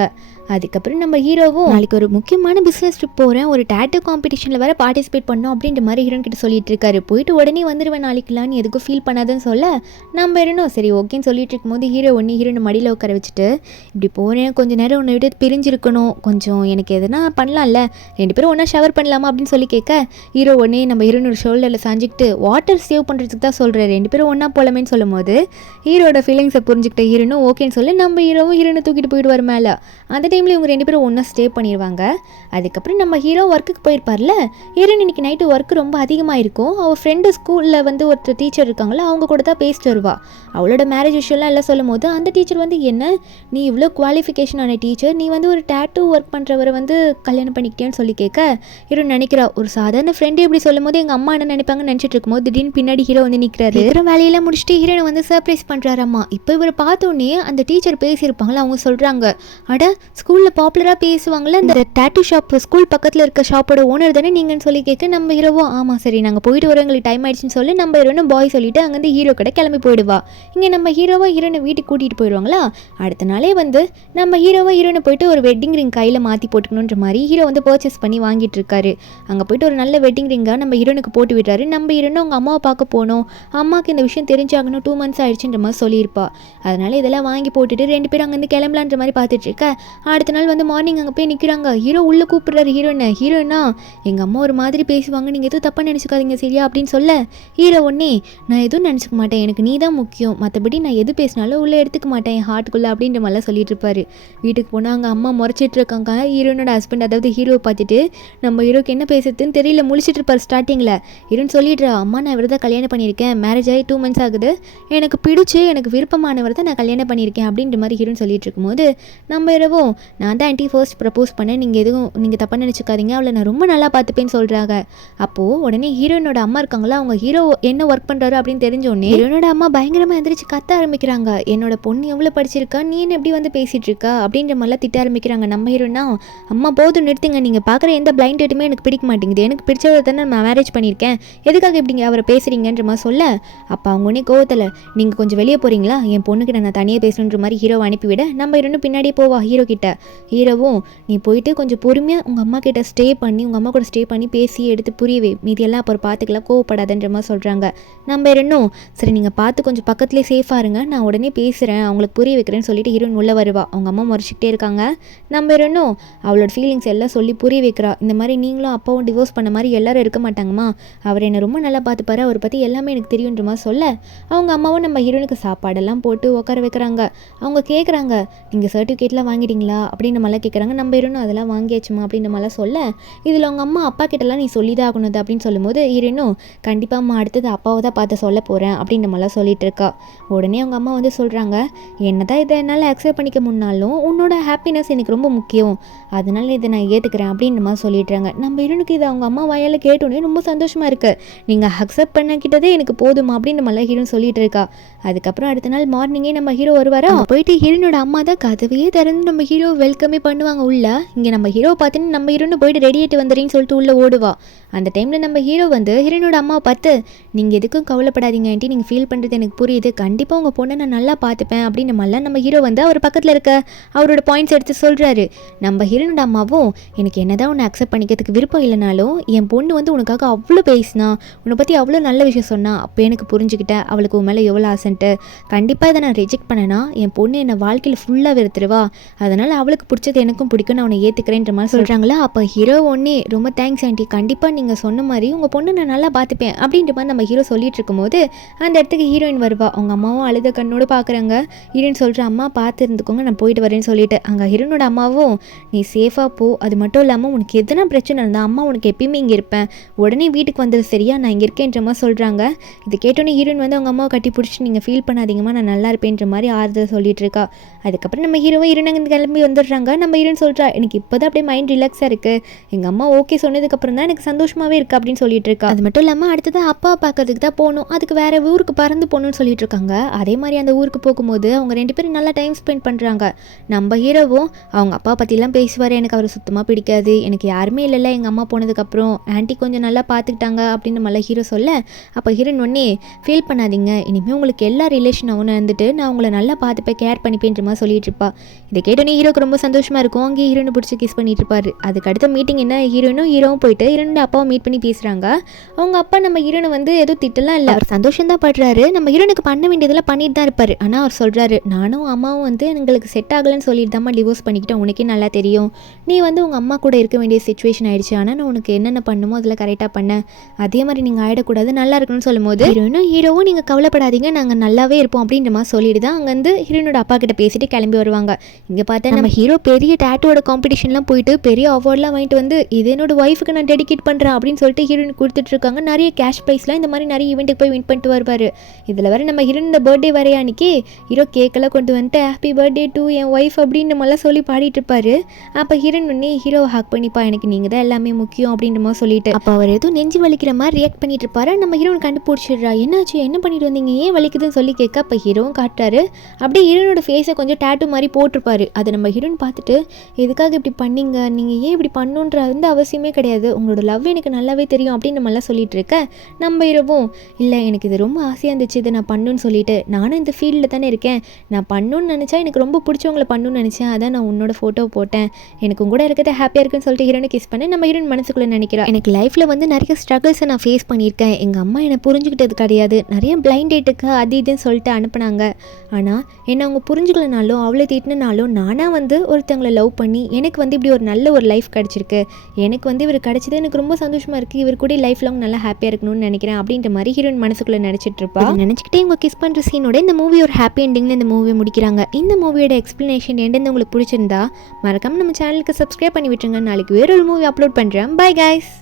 அதுக்கப்புறம் நம்ம ஹீரோவும் நாளைக்கு ஒரு முக்கியமான பிஸ்னஸ் ட்ரிப் போகிறேன், ஒரு டேட்டூ காம்படிஷனில் வேறு பார்ட்டிசிபேட் பண்ணோம் அப்படின்ற மாதிரி ஹீரோன் கிட்ட சொல்லிட்டு இருக்காரு. போயிட்டு உடனே வந்துடுவேன் நாளைக்குலான்னு எதுக்கும் ஃபீல் பண்ணாதுன்னு சொல்ல நம்ம இருந்தோம் சரி ஓகேன்னு சொல்லிட்டு இருக்கும்போது ஹீரோ ஒன்று ஹீரோனை மடியில் உட்கார வச்சுட்டு இப்படி போகிறேன், கொஞ்சம் நேரம் உன்னை விட்டு பிரிஞ்சிருக்கணும், கொஞ்சம் எனக்கு எதுனா பண்ணலாம்ல, 2 பேரும் ஒன்றா ஷவர் பண்ணலாமா அப்படின்னு சொல்லி கேட்க ஹீரோ ஒன்றே நம்ம ஹீரோனோட ஷோல்டரில் சாஞ்சிக்கிட்டு வாட்டர் சேவ் பண்ணுறதுக்கு தான் சொல்கிறேன், 2 பேரும் ஒன்றா போகலாமேன்னு சொல்லும் போது ஹீரோட ஃபீலிங்ஸை புரிஞ்சுக்கிட்ட ஹீரோனும் ஓகேன்னு சொல்லி நம்ம ஹீரோவும் ஹீரோனை தூக்கிட்டு போயிடுவார் மேலே. அந்த டைமில் இவங்க 2 பேரும் ஒன்றா ஸ்டே பண்ணிடுவாங்க. அதுக்கப்புறம் நம்ம ஹீரோ ஒர்க்குக்கு போயிருப்பார்ல, ஹீரோன் இன்னைக்கு நைட்டு ஒர்க்கு ரொம்ப அதிகமாக இருக்கும். அவள் ஃப்ரெண்டு ஸ்கூலில் வந்து ஒருத்தர் டீச்சர் இருக்காங்களா, அவங்க கூட தான் பேசிட்டு வருவா. அவளோட மேரேஜ் விஷயம்லாம் எல்லாம் சொல்லும் போது அந்த டீச்சர் வந்து என்ன நீ இவ்வளோ குவாலிஃபிகேஷனான டீச்சர், நீ வந்து ஒரு டேட்டூ ஒர்க் பண்ணுறவரை வந்து கல்யாணம் பண்ணிக்கிட்டேன்னு சொல்லி கேட்க ஹீரோன் நினைக்கிறா ஒரு சாதாரண ஃப்ரெண்டு இப்படி சொல்லும் போது எங்கள் அம்மா என்ன நினைப்பாங்கன்னு நினச்சிட்டு இருக்கும்போது திடீர்னு பின்னாடி ஹீரோ வந்து நிற்கிறாரு. ஹீரோ வேலையெல்லாம் முடிச்சுட்டு ஹீரோனை வந்து சர்ப்ரைஸ் பண்ணுறாரம்மா. இப்போ இவர் பார்த்தோன்னே அந்த டீச்சர் பேசியிருப்பாங்களா, அவங்க சொல்கிறாங்க அட ஸ்கூலில் பாப்புலராக பேசுவாங்களே அந்த டேட்டூ ஷாப் ஸ்கூல் பக்கத்தில் இருக்க ஷாப்போட ஓனர் தானே நீங்கன்னு சொல்லி கேட்க நம்ம ஹீரோவும் ஆமாம் சரி நாங்கள் போயிட்டு வரோம் எங்களுக்கு டைம் ஆயிடுச்சுன்னு சொல்லி நம்ம ஹீரோனும் பாய் சொல்லிட்டு அங்கேருந்து ஹீரோ கடை கிளம்பி போயிடுவா. இங்கே நம்ம ஹீரோவை ஹீரோனை வீட்டுக்கு கூட்டிகிட்டு போயிடுவாங்களா. அடுத்த நாளே வந்து நம்ம ஹீரோனை போயிட்டு ஒரு வெட்டிங் ரிங் கையில் மாற்றி போட்டுக்கணுன்ற மாதிரி ஹீரோ வந்து பர்ச்சேஸ் பண்ணி வாங்கிட்டு இருக்காரு. அங்கே போயிட்டு ஒரு நல்ல வெட்டிங் ரிங்காக நம்ம ஹீரோனுக்கு போட்டு விடுறாரு. நம்ம ஹீரோனும் அவங்க அம்மாவை பார்க்க போகணும், அம்மாவுக்கு இந்த விஷயம் தெரிஞ்சாகணும், 2 months ஆயிடுச்சுன்ற மாதிரி சொல்லியிருப்பா. அதனால இதெல்லாம் வாங்கி போட்டுட்டு 2 பேரும் அங்கேருந்து கிளம்பலான்ற மாதிரி பார்த்துட்டு இருக்க. அடுத்த நாள் வந்து மார்னிங் அங்கே போய் நிற்கிறாங்க. ஹீரோ உள்ளே கூப்பிடுறாரு ஹீரோனா எங்கள் அம்மா ஒரு மாதிரி பேசுவாங்க, நீங்கள் எதுவும் தப்பாக நினச்சிக்காதீங்க சரியா அப்படின்னு சொல்ல ஹீரோ ஒன்னே நான் எதுவும் நினச்சிக்க மாட்டேன், எனக்கு நீ தான் முக்கியம், மற்றபடி நான் எது பேசினாலும் உள்ளே எடுத்துக்க மாட்டேன் என் ஹார்ட்டுக்குள்ளே அப்படின்ற மாதிரிலாம் சொல்லிட்டு இருப்பாரு. வீட்டுக்கு போனால் அங்கே அம்மா முறைச்சிட்டு இருக்காங்க. ஹீரோனோட ஹஸ்பண்ட் அதாவது ஹீரோவை பார்த்துட்டு நம்ம ஹீரோக்கு என்ன பேசுறதுன்னு தெரியல முழிச்சிட்டு இருப்பார் ஸ்டார்டிங்கில். ஹீரோன்னு சொல்லிடுறா அம்மா நான் இவர் தான் கல்யாணம் பண்ணியிருக்கேன், மேரேஜ் ஆகி 2 months ஆகுது, எனக்கு பிடிச்சி எனக்கு விருப்பமானவர் தான் நான் கல்யாணம் பண்ணியிருக்கேன் அப்படின்ற மாதிரி ஹீரோன்னு சொல்லிட்டு இருக்கும்போது நம்ம ஹீரோவும் நான் தான் ஆன்ட்டி ஃபர்ஸ்ட் ப்ரப்போஸ் பண்ணேன், நீங்கள் தப்பாக நினச்சிக்காதீங்க, அவளை நான் ரொம்ப நல்லா பார்த்துப்பேன்னு சொல்கிறாங்க. அப்போது உடனே ஹீரோனோட அம்மா இருக்காங்களா, அவங்க ஹீரோ என்ன ஒர்க் பண்ணுறாரு அப்படின்னு தெரிஞ்சோடனே ஹீரோனோட அம்மா பயங்கரமாக எந்திரிச்சு கத்த ஆரம்பிக்கிறாங்க. என்னோட பொண்ணு எவ்வளோ படிச்சிருக்கா, நீ என்ன எப்படி வந்து பேசிகிட்டு இருக்கா அப்படின்ற மாதிரிலாம் திட்ட ஆரம்பிக்கிறாங்க. நம்ம ஹீரோனா அம்மா போதும் நிறுத்துங்க, நீங்கள் பார்க்குற எந்த பிளைண்ட் டேட்டுமே எனக்கு பிடிக்க மாட்டேங்குது, எனக்கு பிடிச்சவரை தானே நான் மேரேஜ் பண்ணியிருக்கேன், எதுக்காக இப்படிங்க அவரை பேசுகிறீங்கன்ற மாதிரி சொல்ல அப்போ அவங்க ஒன்றே கோவத்தில் நீங்கள் கொஞ்சம் வெளியே போகிறீங்களா, என் பொண்ணுக்கிட்ட நான் தனியாக பேசணுன்ற மாதிரி ஹீரோவை அனுப்பிவிட நம்ம ஹீரோன்னு பின்னாடியே போவா ஹீரோ கிட்ட. ஹீரோவும் நீ போயிட்டு கொஞ்சம் பொறுமையாக உங்கள் அம்மா கிட்ட உங்கள் அம்மா கூட ஸ்டே பண்ணி பேசி எடுத்து புரியவே மீதியெல்லாம் அப்புறம் பார்த்துக்கலாம், கோவப்படாதன்ற மாதிரி சொல்கிறாங்க. நம்ம இன்னும் சரி நீங்கள் பார்த்து கொஞ்சம் பக்கத்துலேயே சேஃபாக இருங்க, நான் உடனே பேசுகிறேன், அவங்களுக்கு புரிய வைக்கிறேன்னு சொல்லிட்டு ஹீரோயின் உள்ளே வருவா. அவங்க அம்மா முறைச்சிக்கிட்டே இருக்காங்க. நம்ம இன்னும் அவளோட ஃபீலிங்ஸ் எல்லாம் சொல்லி புரிய வைக்கிறா. இந்த மாதிரி நீங்களும் அப்பாவும் டிவோர்ஸ் பண்ண மாதிரி எல்லாரும் இருக்க மாட்டாங்கம்மா, அவர் என்னை ரொம்ப நல்லா பார்த்துப்பாரு, அவரை பற்றி எல்லாமே எனக்கு தெரியுன்ற மாதிரி சொல்ல அவங்க அம்மாவும் நம்ம ஹீரோனுக்கு சாப்பாடெல்லாம் போட்டு உட்கார வைக்கிறாங்க. அவங்க கேட்குறாங்க நீங்கள் சர்டிஃபிகேட்லாம் வாங்கிட்டீங்களா அப்படின்னு மாதிரிலாம் கேட்குறாங்க. நம்ம ஹீரோனும் அதெல்லாம் வாங்கியாச்சுமா அப்படின்ற மாதிரிலாம் சொல்ல இதில் அவங்க அம்மா அப்பா கிட்டலாம் நீ சொல்லி தான் ஆகணும் அப்படின்னு சொல்லும்போது ஹீரோனும் கண்டிப்பாக அம்மா அடுத்தது அப்பாவை தான் பார்த்து சொல்ல போகிறேன் அப்படின்ற மாதிரிலாம் சொல்லிட்டு இருக்கா. உடனே அவங்க அம்மா வந்து சொல்கிறாங்க என்ன தான் இதை என்னால் அக்செப்ட் பண்ணிக்க முன்னாலும் உன்னோட ஹாப்பினஸ் எனக்கு ரொம்ப முக்கியம், அதனால இதை நான் ஏற்றுக்கிறேன் அப்படின்ற மாதிரி சொல்லிடுறாங்க. நம்ம ஹீரோனுக்கு இது அவங்க அம்மா வாயால் கேட்டோன்னே ரொம்ப சந்தோஷமாக இருக்குது. நீங்கள் அக்செப்ட் பண்ணிக்கிட்டதே எனக்கு போதுமா அப்படின்ற மாதிரிலாம் ஹீரோன் சொல்லிட்டு இருக்கா. அதுக்கப்புறம் அடுத்த நாள் மார்னிங்கே நம்ம ஹீரோ வருவாரா. போயிட்டு ஹீரோனோட அம்மா தான் கதவையே திறந்து நம்ம ஹீரோ வெல்கமே பண்ணுவாங்க உள்ள. இங்கே நம்ம ஹீரோ பார்த்துன்னு நம்ம ஹீரோன்னு போயிட்டு ரெடி ஆகிட்டு வந்துடுறேன்னு சொல்லிட்டு உள்ளே ஓடுவா. அந்த டைமில் நம்ம ஹீரோ வந்து ஹீரோனோட அம்மாவை பார்த்து நீங்கள் எதுக்கும் கவலைப்படாதீங்க ஆண்டி, நீங்கள் ஃபீல் பண்ணுறது எனக்கு புரியுது, கண்டிப்பாக உங்கள் பொண்ணை நான் நல்லா பார்த்துப்பேன் அப்படின்ற மாதிரிலாம் நம்ம ஹீரோ வந்து அவர் பக்கத்தில் இருக்க அவரோட பாயிண்ட்ஸ் எடுத்து சொல்கிறாரு. நம்ம ஹீரோனோட அம்மாவும் எனக்கு என்னதான் உன்னை அக்செப்ட் பண்ணிக்கிறதுக்கு விருப்பம் இல்லைனாலும் என் பொண்ணு வந்து உனக்காக அவ்வளோ பேசினா, உன்னை பற்றி அவ்வளோ நல்ல விஷயம் சொன்னா, அப்போ எனக்கு புரிஞ்சுக்கிட்டேன் அவளுக்கு உன் மேலே எவ்வளோ ஆசைன்ட்டு. கண்டிப்பாக இதை நான் ரிஜெக்ட் பண்ணேன்னா என் பொண்ணு என்னை வாழ்க்கையில் ஃபுல்லாக வெறுத்துருவா, அதனால் அவளுக்கு பிடிச்சது எனக்கும் பிடிக்கும், நான் அவனை ஏற்றுக்கிறேன்ற மாதிரி சொல்கிறாங்களா. அப்போ ஹீரோ ஒன்னே ரொம்ப தேங்க்ஸ் ஆண்டி, கண்டிப்பாக நீங்கள் சொன்ன மாதிரி உங்கள் பொண்ணு நான் நல்லா பார்த்துப்பேன் அப்படின்ற மாதிரி நம்ம ஹீரோ சொல்லிட்டு இருக்கும்போது அந்த இடத்துக்கு ஹீரோயின் வருவா. அவங்க அம்மாவும் அழுத கண்ணோடு பார்க்குறாங்க. ஹீரோயின் சொல்கிற அம்மா பார்த்து இருந்துக்கோங்க, நான் போயிட்டு வரேன்னு சொல்லிட்டு அங்கே ஹீரோனோட அம்மாவும் நீ சேஃபாக போ, அது மட்டும் இல்லாமல் உனக்கு எதனா பிரச்சனை இருந்தால் அம்மா உனக்கு எப்பயுமே இங்கே இருப்பேன், உடனே வீட்டுக்கு வந்தது சரியா, நான் இங்கே இருக்கேன்ற மாதிரி சொல்கிறாங்க. இது கேட்டோன்னே ஹீரோயின் வந்து அவங்க அம்மாவை கட்டி பிடிச்சி நீங்கள் ஃபீல் பண்ணாதீங்கம்மா, நான் நல்லா இருப்பேன்ற மாதிரி ஆறுதல் சொல்லிட்டு இருக்கா. அதுக்கப்புறம் நம்ம ஹீரோவும் ஹீரோன் கிளம்பி வந்துடுறாங்க. நம்ம ஹீரோயின் சொல்கிறா எனக்கு இப்போ தான் அப்படியே மைண்ட் ரிலாக்ஸாக இருக்குது, எங்கள் அம்மா ஓகே சொன்னதுக்கப்புறம் தான் எனக்கு சந்தோஷமாகவே இருக்குது அப்படின்னு சொல்லிட்டு இருக்கா. அது மட்டும் இல்லாமல் அடுத்தது அப்பா பார்க்கறதுக்கு தான் போகணும், அதுக்கு வேறு ஊருக்கு பறந்து போகணும்னு சொல்லிட்டு இருக்காங்க. அதே மாதிரி அந்த ஊருக்கு போகும்போது அவங்க 2 பேரும் நல்லா டைம் ஸ்பெண்ட் பண்ணுறாங்க. நம்ம ஹீரோவும் அவங்க அப்பா பற்றிலாம் பேசுவார், எனக்கு அவர் சுத்தமாக பிடிக்காது, எனக்கு யாருமே இல்லைல்ல எங்கள் அம்மா போனதுக்கப்புறம், ஆன்ட்டி கொஞ்சம் நல்லா பார்த்துக்கிட்டாங்க அப்படின்னு மல்ல ஹீரோ சொல்ல அப்போ ஹீரோயின் ஒன்னே ஃபீல் பண்ணாதீங்க, இனிமேல் உங்களுக்கு எல்லா ரிலேஷனாகவும் இருந்துட்டு நான் உங்களை நல்லா பார்த்துப்பேன், கேர் பண்ணிப்பேன்ற மாதிரி சொல்லிட்டு இருப்பா. இதை கேட்டோன்னே ஹீரோக்கு ரொம்ப சந்தோஷமாக இருக்கும். அங்கே ஹீரோனை பிடிச்சி கிஸ் பண்ணிட்டு இருப்பாரு. அதுக்கு அடுத்த மீட்டிங் என்ன, ஹீரோவும் போயிட்டு ஹீரோனோட அப்பாவை மீட் பண்ணி பேசுகிறாங்க. அவங்க அப்பா நம்ம ஹீரோனை வந்து எதுவும் திட்டலாம் இல்லை, அவர் சந்தோஷம் தான் படுறாரு. நம்ம ஹீரோனுக்கு பண்ண வேண்டியதெல்லாம் பண்ணிட்டு தான் இருப்பார். ஆனால் அவர் சொல்கிறாரு நானும் அம்மாவும் வந்து எங்களுக்கு செட் ஆகலைன்னு சொல்லிட்டு தான் டிவோர்ஸ் பண்ணிக்கிட்டேன், உனக்கே நல்லா தெரியும், நீ வந்து உங்கள் அம்மா கூட இருக்க வேண்டிய சிச்சுவேஷன் ஆயிடுச்சு, ஆனால் நான் உனக்கு என்னென்ன பண்ணுமோ அதில் கரெக்டாக பண்ணேன், அதே மாதிரி நீங்கள் ஆகிடக்கூடாது, நல்லா இருக்கணும்னு சொல்லும்போது ஹீரோவும் நீங்கள் கவலைப்படாதீங்க, நாங்கள் நல்லாவே இருப்போம் அப்படின்ற மாதிரி சொல்லிட்டு தான் அங்கேருந்து ஹீரோனோட அப்பா கிட்ட பேசிட்டு கிளம்பி வருவாங்க. இங்கே பார்த்தா நம்ம ஹீரோ பெரிய டேட்டோட காம்படிஷன்லாம் போயிட்டு பெரிய அவார்ட்லாம் வாங்கிட்டு வந்து இது என்னோட ஒய்ஃபுக்கு நான் டெடிகேட் பண்ணுறேன் அப்படின்னு சொல்லிட்டு ஹீரோயின் கொடுத்துட்டு இருக்காங்க. நிறைய கேஷ் ப்ரைஸ்லாம் இந்த மாதிரி நிறைய ஈவெண்ட்டுக்கு போய் வின் பண்ணிட்டு வருவார். இதில் வர நம்ம ஹீரோனோட பர்த்டே வரைய அன்றைக்கி ஹீரோ கேக்கெல்லாம் கொண்டு வந்துட்டு happy birthday to N wife அப்படின்னு மாதிரிலாம் சொல்லி பாடிட்டு இருப்பாரு. அப்போ ஹீரோயின் உடனே ஹீரோவை ஹக் பண்ணிப்பா, எனக்கு நீங்கள் தான் எல்லாமே முக்கியம் அப்படின்ற மாதிரி சொல்லிட்டு அப்போ அவர் எதுவும் நெஞ்சு வலிக்கிற மாதிரி ரியாக்ட் பண்ணிட்டு இருப்பாரு. நம்ம ஹீரோன் கண்டுபிடிச்சிடுறா, என்னாச்சு என்ன பண்ணிட்டு வந்தீங்க, ஏன் வலிக்குதுன்னு சொல்லி கேட்க அப்போ ஹீரோவும் காட்டுறாரு. அப்படியே ஹீரோனோட ஃபேஸை கொஞ்சம் டேட்டு மாதிரி போட்டிருப்பாரு. அதை நம்ம ஹீரோன் பார்த்துட்டு எதுக்காக இப்படி பண்ணீங்க, நீங்கள் ஏன் இப்படி பண்ணுன்ற அந்த அவசியமே கிடையாது, உங்களோட லவ் எனக்கு நல்லாவே தெரியும் அப்படின்னு நம்மளாம் சொல்லிட்டு இருக்க நம்ம ஹீரோவும் இல்லை எனக்கு இது ரொம்ப ஆசையாக இருந்துச்சு, இதை நான் பண்ணுன்னு சொல்லிட்டு நானும் இந்த ஃபீல்டில் தானே இருக்கேன், நான் பண்ணணும்னு நினச்சா எனக்கு ரொம்ப பிடிச்சவங்களை பண்ணணும்னு நினச்சேன், அதான் நான் உன்னோட ஃபோட்டோ போட்டேன், எனக்கு கூட இருக்கிறது ஹாப்பியாக இருக்குன்னு சொல்லிட்டு ஹீரோனை கிஸ் பண்ணி நம்ம ஹீரோயின் மனசுக்குள்ளே நினைக்கிறா, எனக்கு லைஃப்பில் வந்து நிறைய ஸ்ட்ரகிள்ஸை நான் ஃபேஸ் பண்ணியிருக்கேன், எங்கள் அம்மா என்னை புரிஞ்சுக்கிட்டது கிடையாது, நிறைய பிளைண்ட் டேட்டுக்கு அது இதுன்னு சொல்லிட்டு அனுப்புனாங்க, ஆனால் என்னை அவங்க புரிஞ்சுக்கலனாலும் அவ்வளோ திட்டினாலும் நானாக வந்து ஒருத்தவங்களை லவ் பண்ணி எனக்கு வந்து இப்படி ஒரு நல்ல ஒரு லைஃப் கிடச்சிருக்கு, எனக்கு வந்து இவர் கிடச்சது எனக்கு ரொம்ப சந்தோஷமாக இருக்குது, இவர் கூட லைஃப் லாங் நல்லா ஹாப்பியாக இருக்கணும்னு நினைக்கிறேன் அப்படின்ற மாதிரி ஹீரோயின் மனசுக்குள்ளே நினச்சிட்டு இருப்பா. நினச்சிக்கிட்டே இவங்க கிஸ் பண்ணுற சீனோட இந்த மூவி ஒரு ஹாப்பி எண்டிங்கில் இந்த மூவி முடிக்கிறாங்க. இந்த மூவியோட எக்ஸ்பிளனேஷன் எண்டு உங்களுக்கு பிடிச்சிருந்தா மறக்காம நம்ம சேனலுக்கு சப்ஸ்கிரைப் பண்ணி விட்டுருங்க. நாளைக்கு வேற ஒரு மூவி அப்லோட் பண்ணுறேன். Bye guys.